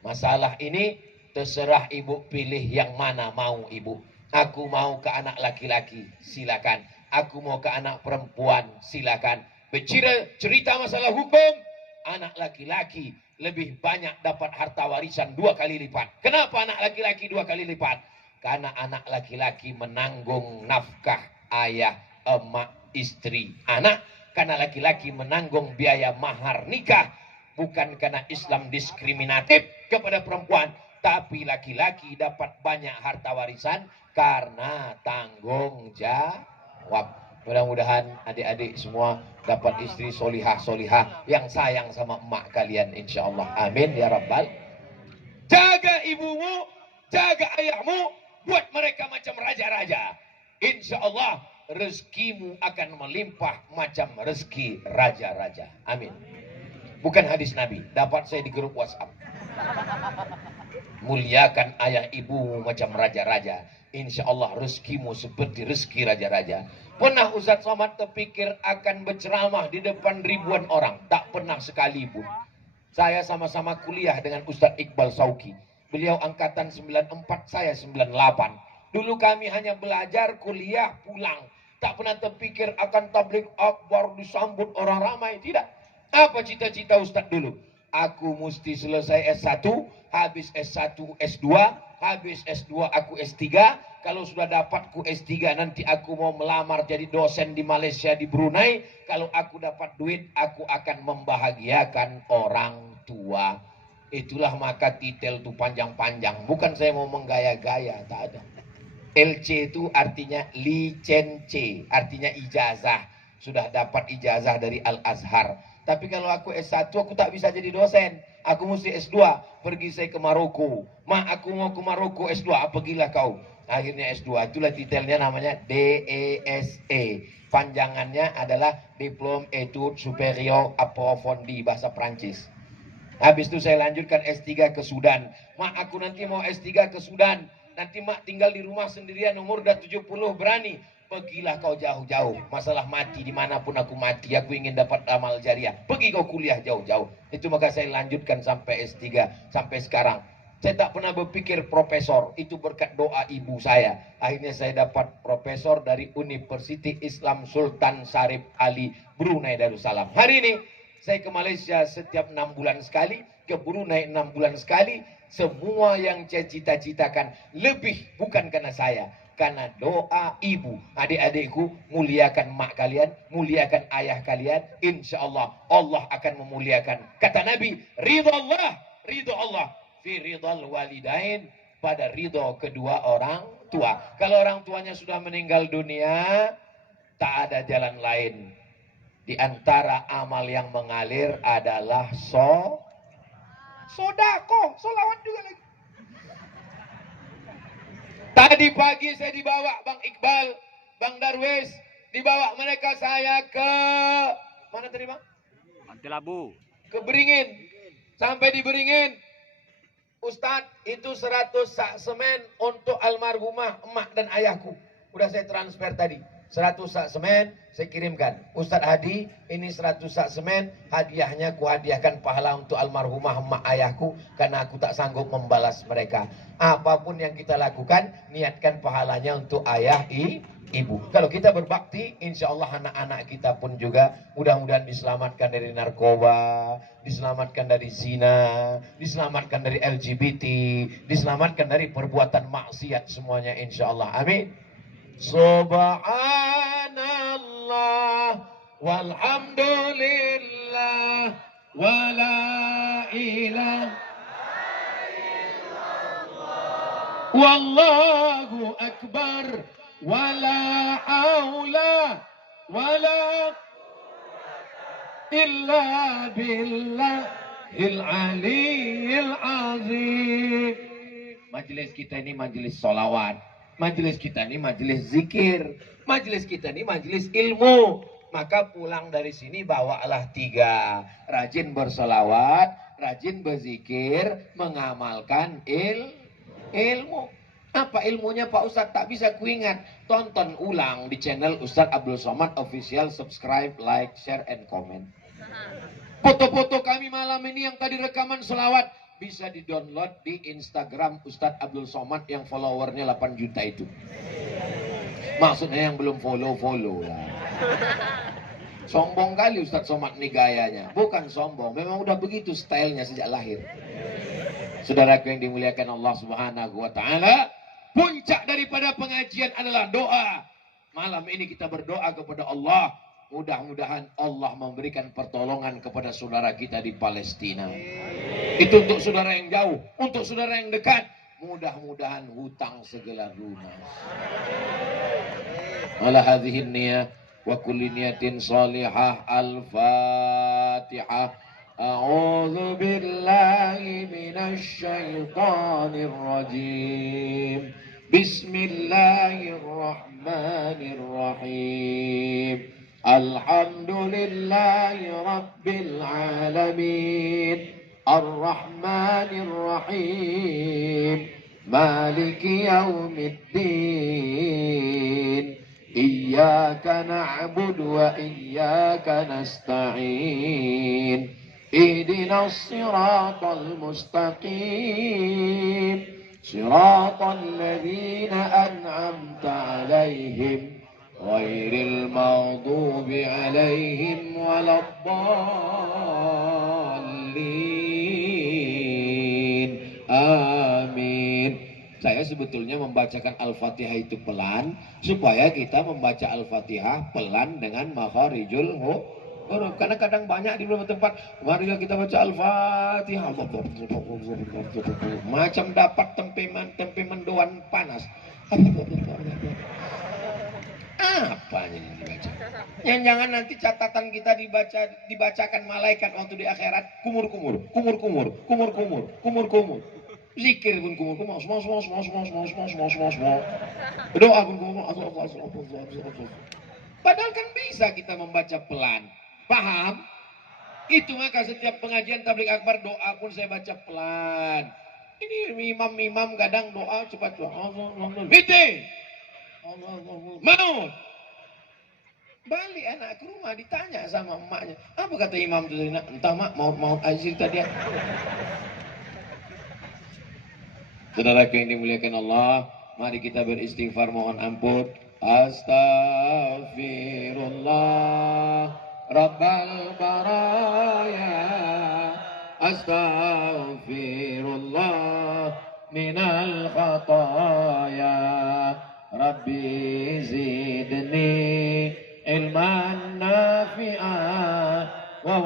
masalah ini terserah ibu pilih yang mana mau ibu. Aku mau ke anak laki-laki, silakan. Aku mau ke anak perempuan, silakan. Bicara cerita masalah hukum, anak laki-laki lebih banyak dapat harta warisan 2 kali lipat. Kenapa anak laki-laki 2 kali lipat? Karena anak laki-laki menanggung nafkah ayah, emak, istri, anak. Karena laki-laki menanggung biaya mahar nikah. Bukan karena Islam diskriminatif kepada perempuan. Tapi laki-laki dapat banyak harta warisan karena tanggung jawab. Mudah-mudahan adik-adik semua dapat istri solihah-solihah yang sayang sama emak kalian insyaAllah. Amin ya Rabbal. Jaga ibumu, jaga ayahmu, buat mereka macam raja-raja. Insya Allah rezekimu akan melimpah macam rezeki raja-raja. Amin. Bukan hadis Nabi, dapat saya di grup WhatsApp. Muliakan ayah ibumu macam raja-raja. Insya Allah rezekimu seperti rezeki raja-raja. Pernah Ustaz Somad terpikir akan berceramah di depan ribuan orang? Tak pernah sekalipun. Saya sama-sama kuliah dengan Ustaz Iqbal Sauki. Beliau angkatan 94, saya 98. Dulu kami hanya belajar, kuliah, pulang. Tak pernah terpikir akan tabligh akbar disambut orang ramai. Tidak. Apa cita-cita Ustaz dulu? Aku mesti selesai S1, habis S1, S2, habis S2 aku S3. Kalau sudah dapat ku S3 nanti aku mau melamar jadi dosen di Malaysia, di Brunei. Kalau aku dapat duit, aku akan membahagiakan orang tua. Itulah maka titel itu panjang-panjang. Bukan saya mau menggaya-gaya, tak ada. LC itu artinya licence, artinya ijazah. Sudah dapat ijazah dari Al-Azhar. Tapi kalau aku S1, aku tak bisa jadi dosen. Aku mesti S2. Pergi saya ke Maroko. Ma, aku mau ke Maroko S2. Pergilah kau. Akhirnya S2. Itulah titelnya, namanya DESE. Panjangannya adalah Diplôme Études Supérieures Approfondies, bahasa Prancis. Habis itu saya lanjutkan S3 ke Sudan. Mak, aku nanti mau S3 ke Sudan. Nanti mak tinggal di rumah sendirian, umur udah 70, berani. Pergilah kau jauh-jauh. Masalah mati, dimanapun aku mati, aku ingin dapat amal jariah. Pergi kau kuliah jauh-jauh. Itu maka saya lanjutkan sampai S3, sampai sekarang. Saya tak pernah berpikir profesor. Itu berkat doa ibu saya. Akhirnya saya dapat profesor dari Universiti Islam Sultan Syarif Ali, Brunei Darussalam. Hari ini saya ke Malaysia setiap 6 bulan sekali, ke Brunei 6 bulan sekali. Semua yang saya cita-citakan lebih bukan karena saya, karena doa ibu. Adik-adikku, muliakan mak kalian, muliakan ayah kalian. Insya Allah, Allah akan memuliakan. Kata Nabi, ridho Allah, fi ridhal walidain, pada ridho kedua orang tua. Kalau orang tuanya sudah meninggal dunia, tak ada jalan lain. Di antara amal yang mengalir adalah sodako, solawat juga lagi. Tadi pagi saya dibawa Bang Iqbal, Bang Darwis, dibawa mereka saya ke mana tadi Bang? Pantai Labu. Ke Beringin. Sampai di Beringin, Ustadz, itu 100 sak semen untuk almarhumah emak dan ayahku. Udah saya transfer tadi. 100 sak semen saya kirimkan. Ustadz Hadi, ini 100 sak semen, hadiahnya ku hadiahkan pahala untuk almarhumah emak ayahku, karena aku tak sanggup membalas mereka. Apapun yang kita lakukan, niatkan pahalanya untuk ayah ibu. Kalau kita berbakti, insya Allah anak-anak kita pun juga mudah-mudahan diselamatkan dari narkoba, diselamatkan dari zina, diselamatkan dari LGBT, diselamatkan dari perbuatan maksiat semuanya, insya Allah. Amin. Subhanallah walhamdulillah wala ilaha wallahu akbar wala haula wala illa billahil aliyil azim. Majelis kita ini majelis solawat, majelis kita ini majelis zikir, majelis kita ini majelis ilmu. Maka pulang dari sini bawalah 3: rajin bersolawat, rajin berzikir, mengamalkan ilmu. Apa ilmunya Pak Ustadz? Tak bisa kuingat. Tonton ulang di channel Ustadz Abdul Somad Official. Subscribe, like, share, and comment. Foto-foto kami malam ini yang tadi rekaman selawat bisa di-download di Instagram Ustadz Abdul Somad yang followernya 8 juta itu. Maksudnya yang belum follow lah. Sombong kali Ustadz Somad nih gayanya. Bukan sombong, memang udah begitu stylenya sejak lahir. Saudaraku yang dimuliakan Allah Subhanahu wa taala, puncak daripada pengajian adalah doa. Malam ini kita berdoa kepada Allah. Mudah-mudahan Allah memberikan pertolongan kepada saudara kita di Palestina. Itu untuk saudara yang jauh, untuk saudara yang dekat. Mudah-mudahan hutang segera lunas. Ala hadhihi niyah wa kulli niyatin salihah. Al-Fatihah. A'udzu billahi minasy syaithanir rajim. Bismillahirrahmanirrahim. Alhamdulillahi rabbil alamin. Ar-Rahmanir Rahim. Maliki yaumiddin. Iyyaka na'budu wa iyyaka nasta'in. Ihdinas siratal mustaqim. Siratal ladzina an'amta 'alaihim ghairil maghdubi 'alaihim waladdallin. Amin. Saya sebetulnya membacakan Al-Fatihah itu pelan supaya kita membaca Al-Fatihah pelan dengan makharijul Huruf. Karena kadang banyak di beberapa tempat, mari kita baca Al-Fatihah. Macam dapat tempe mendoan panas. Apa yang dibaca? Yang jangan nanti catatan kita dibacakan malaikat waktu di akhirat, kumur. Zikir pun kumur. Doa pun kumur. Padahal kan bisa kita membaca pelan. Paham? Itu maka setiap pengajian tabligh akbar doa pun saya baca pelan. Ini imam kadang doa cepat. Meeting. Mau. Balik anak ke rumah ditanya sama emaknya. Apa kata imam itu? Entah mak, mau azir tadi. Saudara yang dimuliakan Allah, mari kita beristighfar mohon ampun. Astaghfirullah Rabbal baraya, astaghfirullah minal khataya, Rabbi zidni ilman nafi'an wa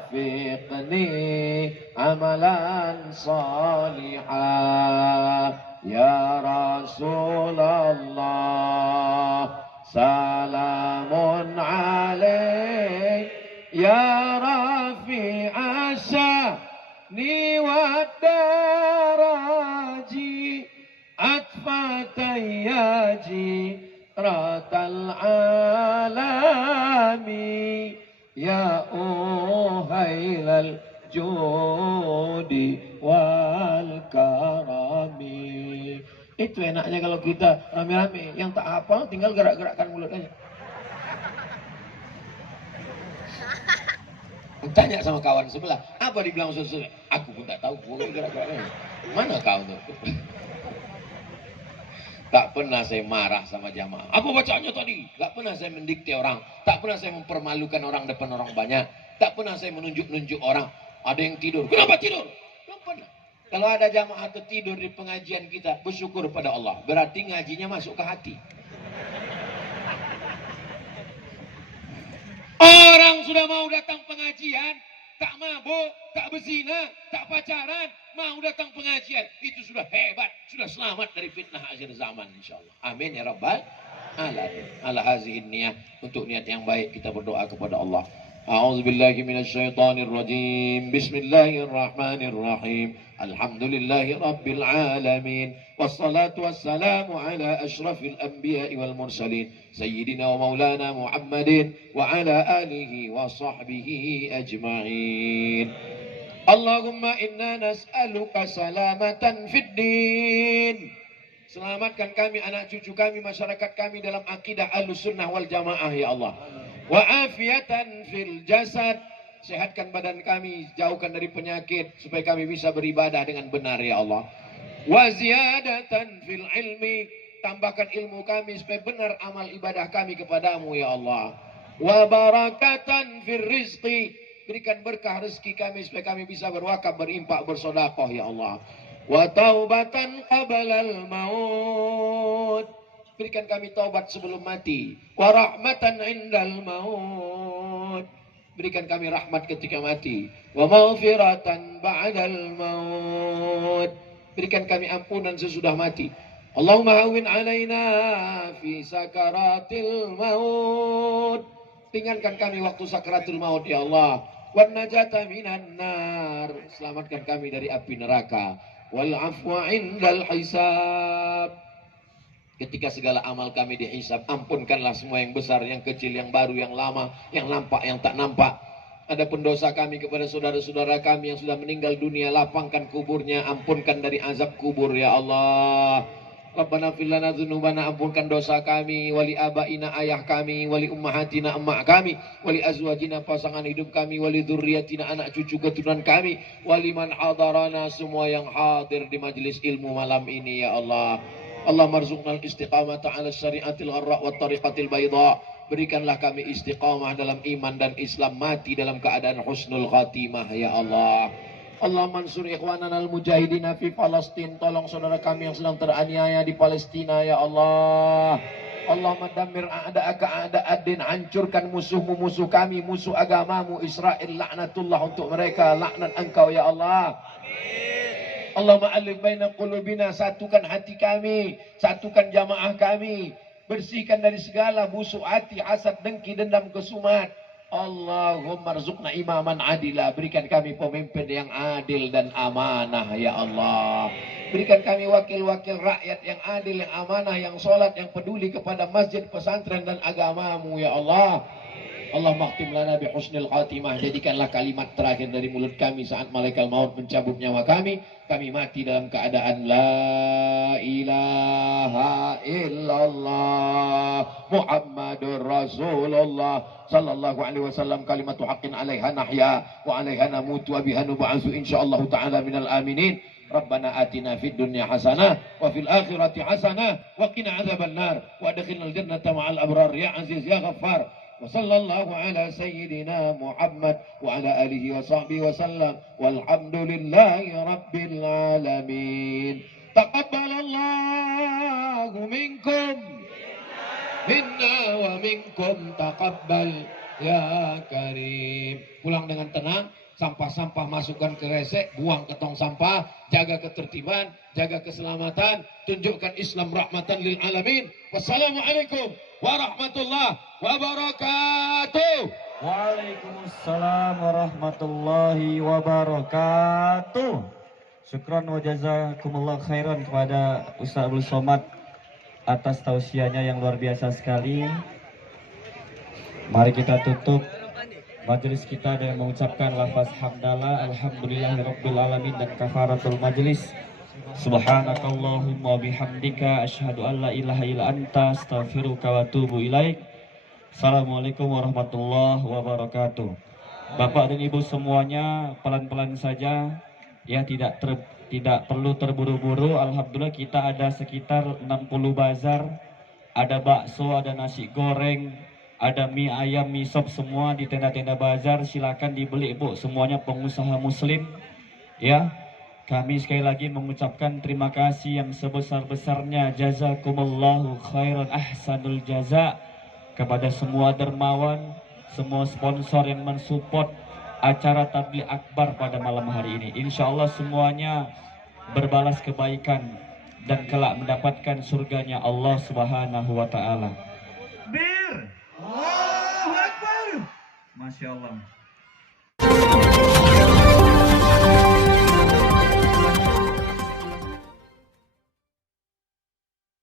wafiqni amalan salihah. Ya Rasulullah salamun alaik ya rafi'a sya'ni wa daraji atfatayyaji ratal alami ya uhailal judi wal karami. Itu enaknya kalau kita rame-rame, yang tak hafal tinggal gerak-gerakkan mulut aja. Tanya sama kawan sebelah, apa dibilang sesuai? Aku pun tak tahu, pokoknya gerak-gerakkan. Mana kau tuh? Tak pernah saya marah sama jamaah. Apa bacaannya tadi? Tak pernah saya mendikte orang. Tak pernah saya mempermalukan orang depan orang banyak. Tak pernah saya menunjuk-nunjuk orang. Ada yang tidur. Kenapa tidur? Belum pernah. Kalau ada jamaah tertidur di pengajian kita, bersyukur pada Allah. Berarti ngajinya masuk ke hati. Orang sudah mau datang pengajian, tak mabuk, tak berzina, tak pacaran, mau datang pengajian, itu sudah hebat, sudah selamat dari fitnah akhir zaman insyaallah. Amin ya rabbal alamin. Ala hazihin niyah, untuk niat yang baik kita berdoa kepada Allah. A'udzubillahi minasyaitonir rajim. Bismillahirrahmanirrahim. Alhamdulillahi rabbil alamin. Wassalatu wassalamu ala asyrafil anbiya'i wal mursalin sayyidina wa maulana Muhammadin wa ala alihi wa sahbihi ajma'in. Allahumma inna nas'aluka salamatan fid din. Selamatkan kami, anak cucu kami, masyarakat kami dalam akidah Ahlussunnah wal Jamaah ya Allah. Wa afiatan fil jasad. Sehatkan badan kami, jauhkan dari penyakit supaya kami bisa beribadah dengan benar ya Allah. Wa ziyadatan fil ilmi. Tambahkan ilmu kami supaya benar amal ibadah kami kepadamu ya Allah. Wa barakatan fil rizqi. Berikan berkah rezeki kami supaya kami bisa berwakaf, berimpak, bersedekah ya Allah. Wa taubatan qablal maut. Berikan kami taubat sebelum mati. Wa rahmatan indal maut. Berikan kami rahmat ketika mati. Wa maghfiratan ba'dal maut. Berikan kami ampunan sesudah mati. Allahumma hawwin alaina fi sakaratil maut. Ringankan kami waktu sakaratul maut ya Allah. Wan najata minan nar. Selamatkan kami dari api neraka. Wal afwa indal hisab. Ketika segala amal kami dihisab, ampunkanlah semua yang besar, yang kecil, yang baru, yang lama, yang nampak, yang tak nampak. Adapun dosa kami kepada saudara-saudara kami yang sudah meninggal dunia, lapangkan kuburnya, ampunkan dari azab kubur ya Allah. Rabbana fil lana dzunubana, ampunkan dosa kami, wali abaina ayah kami, wali ummahatina emak kami, wali azwajina pasangan hidup kami, wali dzurriyyatina anak cucu keturunan kami, wali man hadarana, semua yang hadir di majelis ilmu malam ini ya Allah. Allah marzuqnal istiqamata ala syariatil gharra wa tariqatil bayda. Berikanlah kami istiqamah dalam iman dan Islam, mati dalam keadaan husnul khatimah ya Allah. Allah mansur ikhwanana al-mujahidina fi Palestin. Tolong saudara kami yang sedang teraniaya di Palestina ya Allah. Allahumma dammir a'da'aka a'da'ad-din, hancurkan musuhmu, musuh kami, musuh agamamu Israel, laknatullah untuk mereka, laknat engkau ya Allah. Allahumma alif baina qulubina, satukan hati kami, satukan jamaah kami, bersihkan dari segala busuk hati, hasad, dengki, dendam, kesumat. Allahumma rzuqna imaman adila, berikan kami pemimpin yang adil dan amanah ya Allah. Berikan kami wakil-wakil rakyat yang adil, yang amanah, yang sholat, yang peduli kepada masjid, pesantren dan agamamu ya Allah. Allah maktim lana bi husnil khatimah, jadikanlah kalimat terakhir dari mulut kami saat malaikat maut mencabut nyawa kami mati dalam keadaan la ilaha illallah Muhammadur Rasulullah sallallahu alaihi wasallam, kalimatu haqqin 'alaiha nahya wa 'alaiha namutu wa biha nub'atsu insyaallah taala minal aminin. Rabbana atina fid dunya hasanah wa fil akhirati hasanah wa qina adzabannar wa adkhilnal jannata ma'al abrar ya aziz ya ghaffar. Wa sallallahu ala sayyidina Muhammad wa ala alihi wa sahbihi wa sallam walhamdulillahi rabbil alamin. Taqabbalallahu minkum minna wa minkum taqabbal ya karim. Pulang dengan tenang, sampah-sampah masukkan ke resek, buang ke tong sampah, jaga ketertiban, jaga keselamatan, tunjukkan Islam rahmatan lil alamin. Wassalamualaikum warahmatullahi wabarakatuh. Waalaikumsalam warahmatullahi wabarakatuh. Syukran wa jazakumullah khairan kepada Ustaz Abdul Somad atas tausiahnya yang luar biasa sekali. Mari kita tutup majelis kita dengan mengucapkan lafaz hamdalah alhamdulillahirabbil alamin dan kafaratul majelis. Subhanakallahumma bihamdika asyhadu an la ilaha illa anta astaghfiruka wa atubu ilaik. Assalamualaikum warahmatullahi wabarakatuh. Bapak dan Ibu semuanya, pelan-pelan saja ya, tidak perlu terburu-buru. Alhamdulillah kita ada sekitar 60 bazar, ada bakso, ada nasi goreng, ada mie ayam, mie sop, semua di tenda-tenda bazar. Silakan dibeli Bu, semuanya pengusaha muslim ya. Kami sekali lagi mengucapkan terima kasih yang sebesar-besarnya, jazakumullahu khairan ahsanul jaza, kepada semua dermawan, semua sponsor yang mensupport acara tabligh akbar pada malam hari ini. Insya Allah semuanya berbalas kebaikan dan kelak mendapatkan surganya Allah Subhanahu wa Ta'ala. Bir, Allahu Akbar, Masya Allah.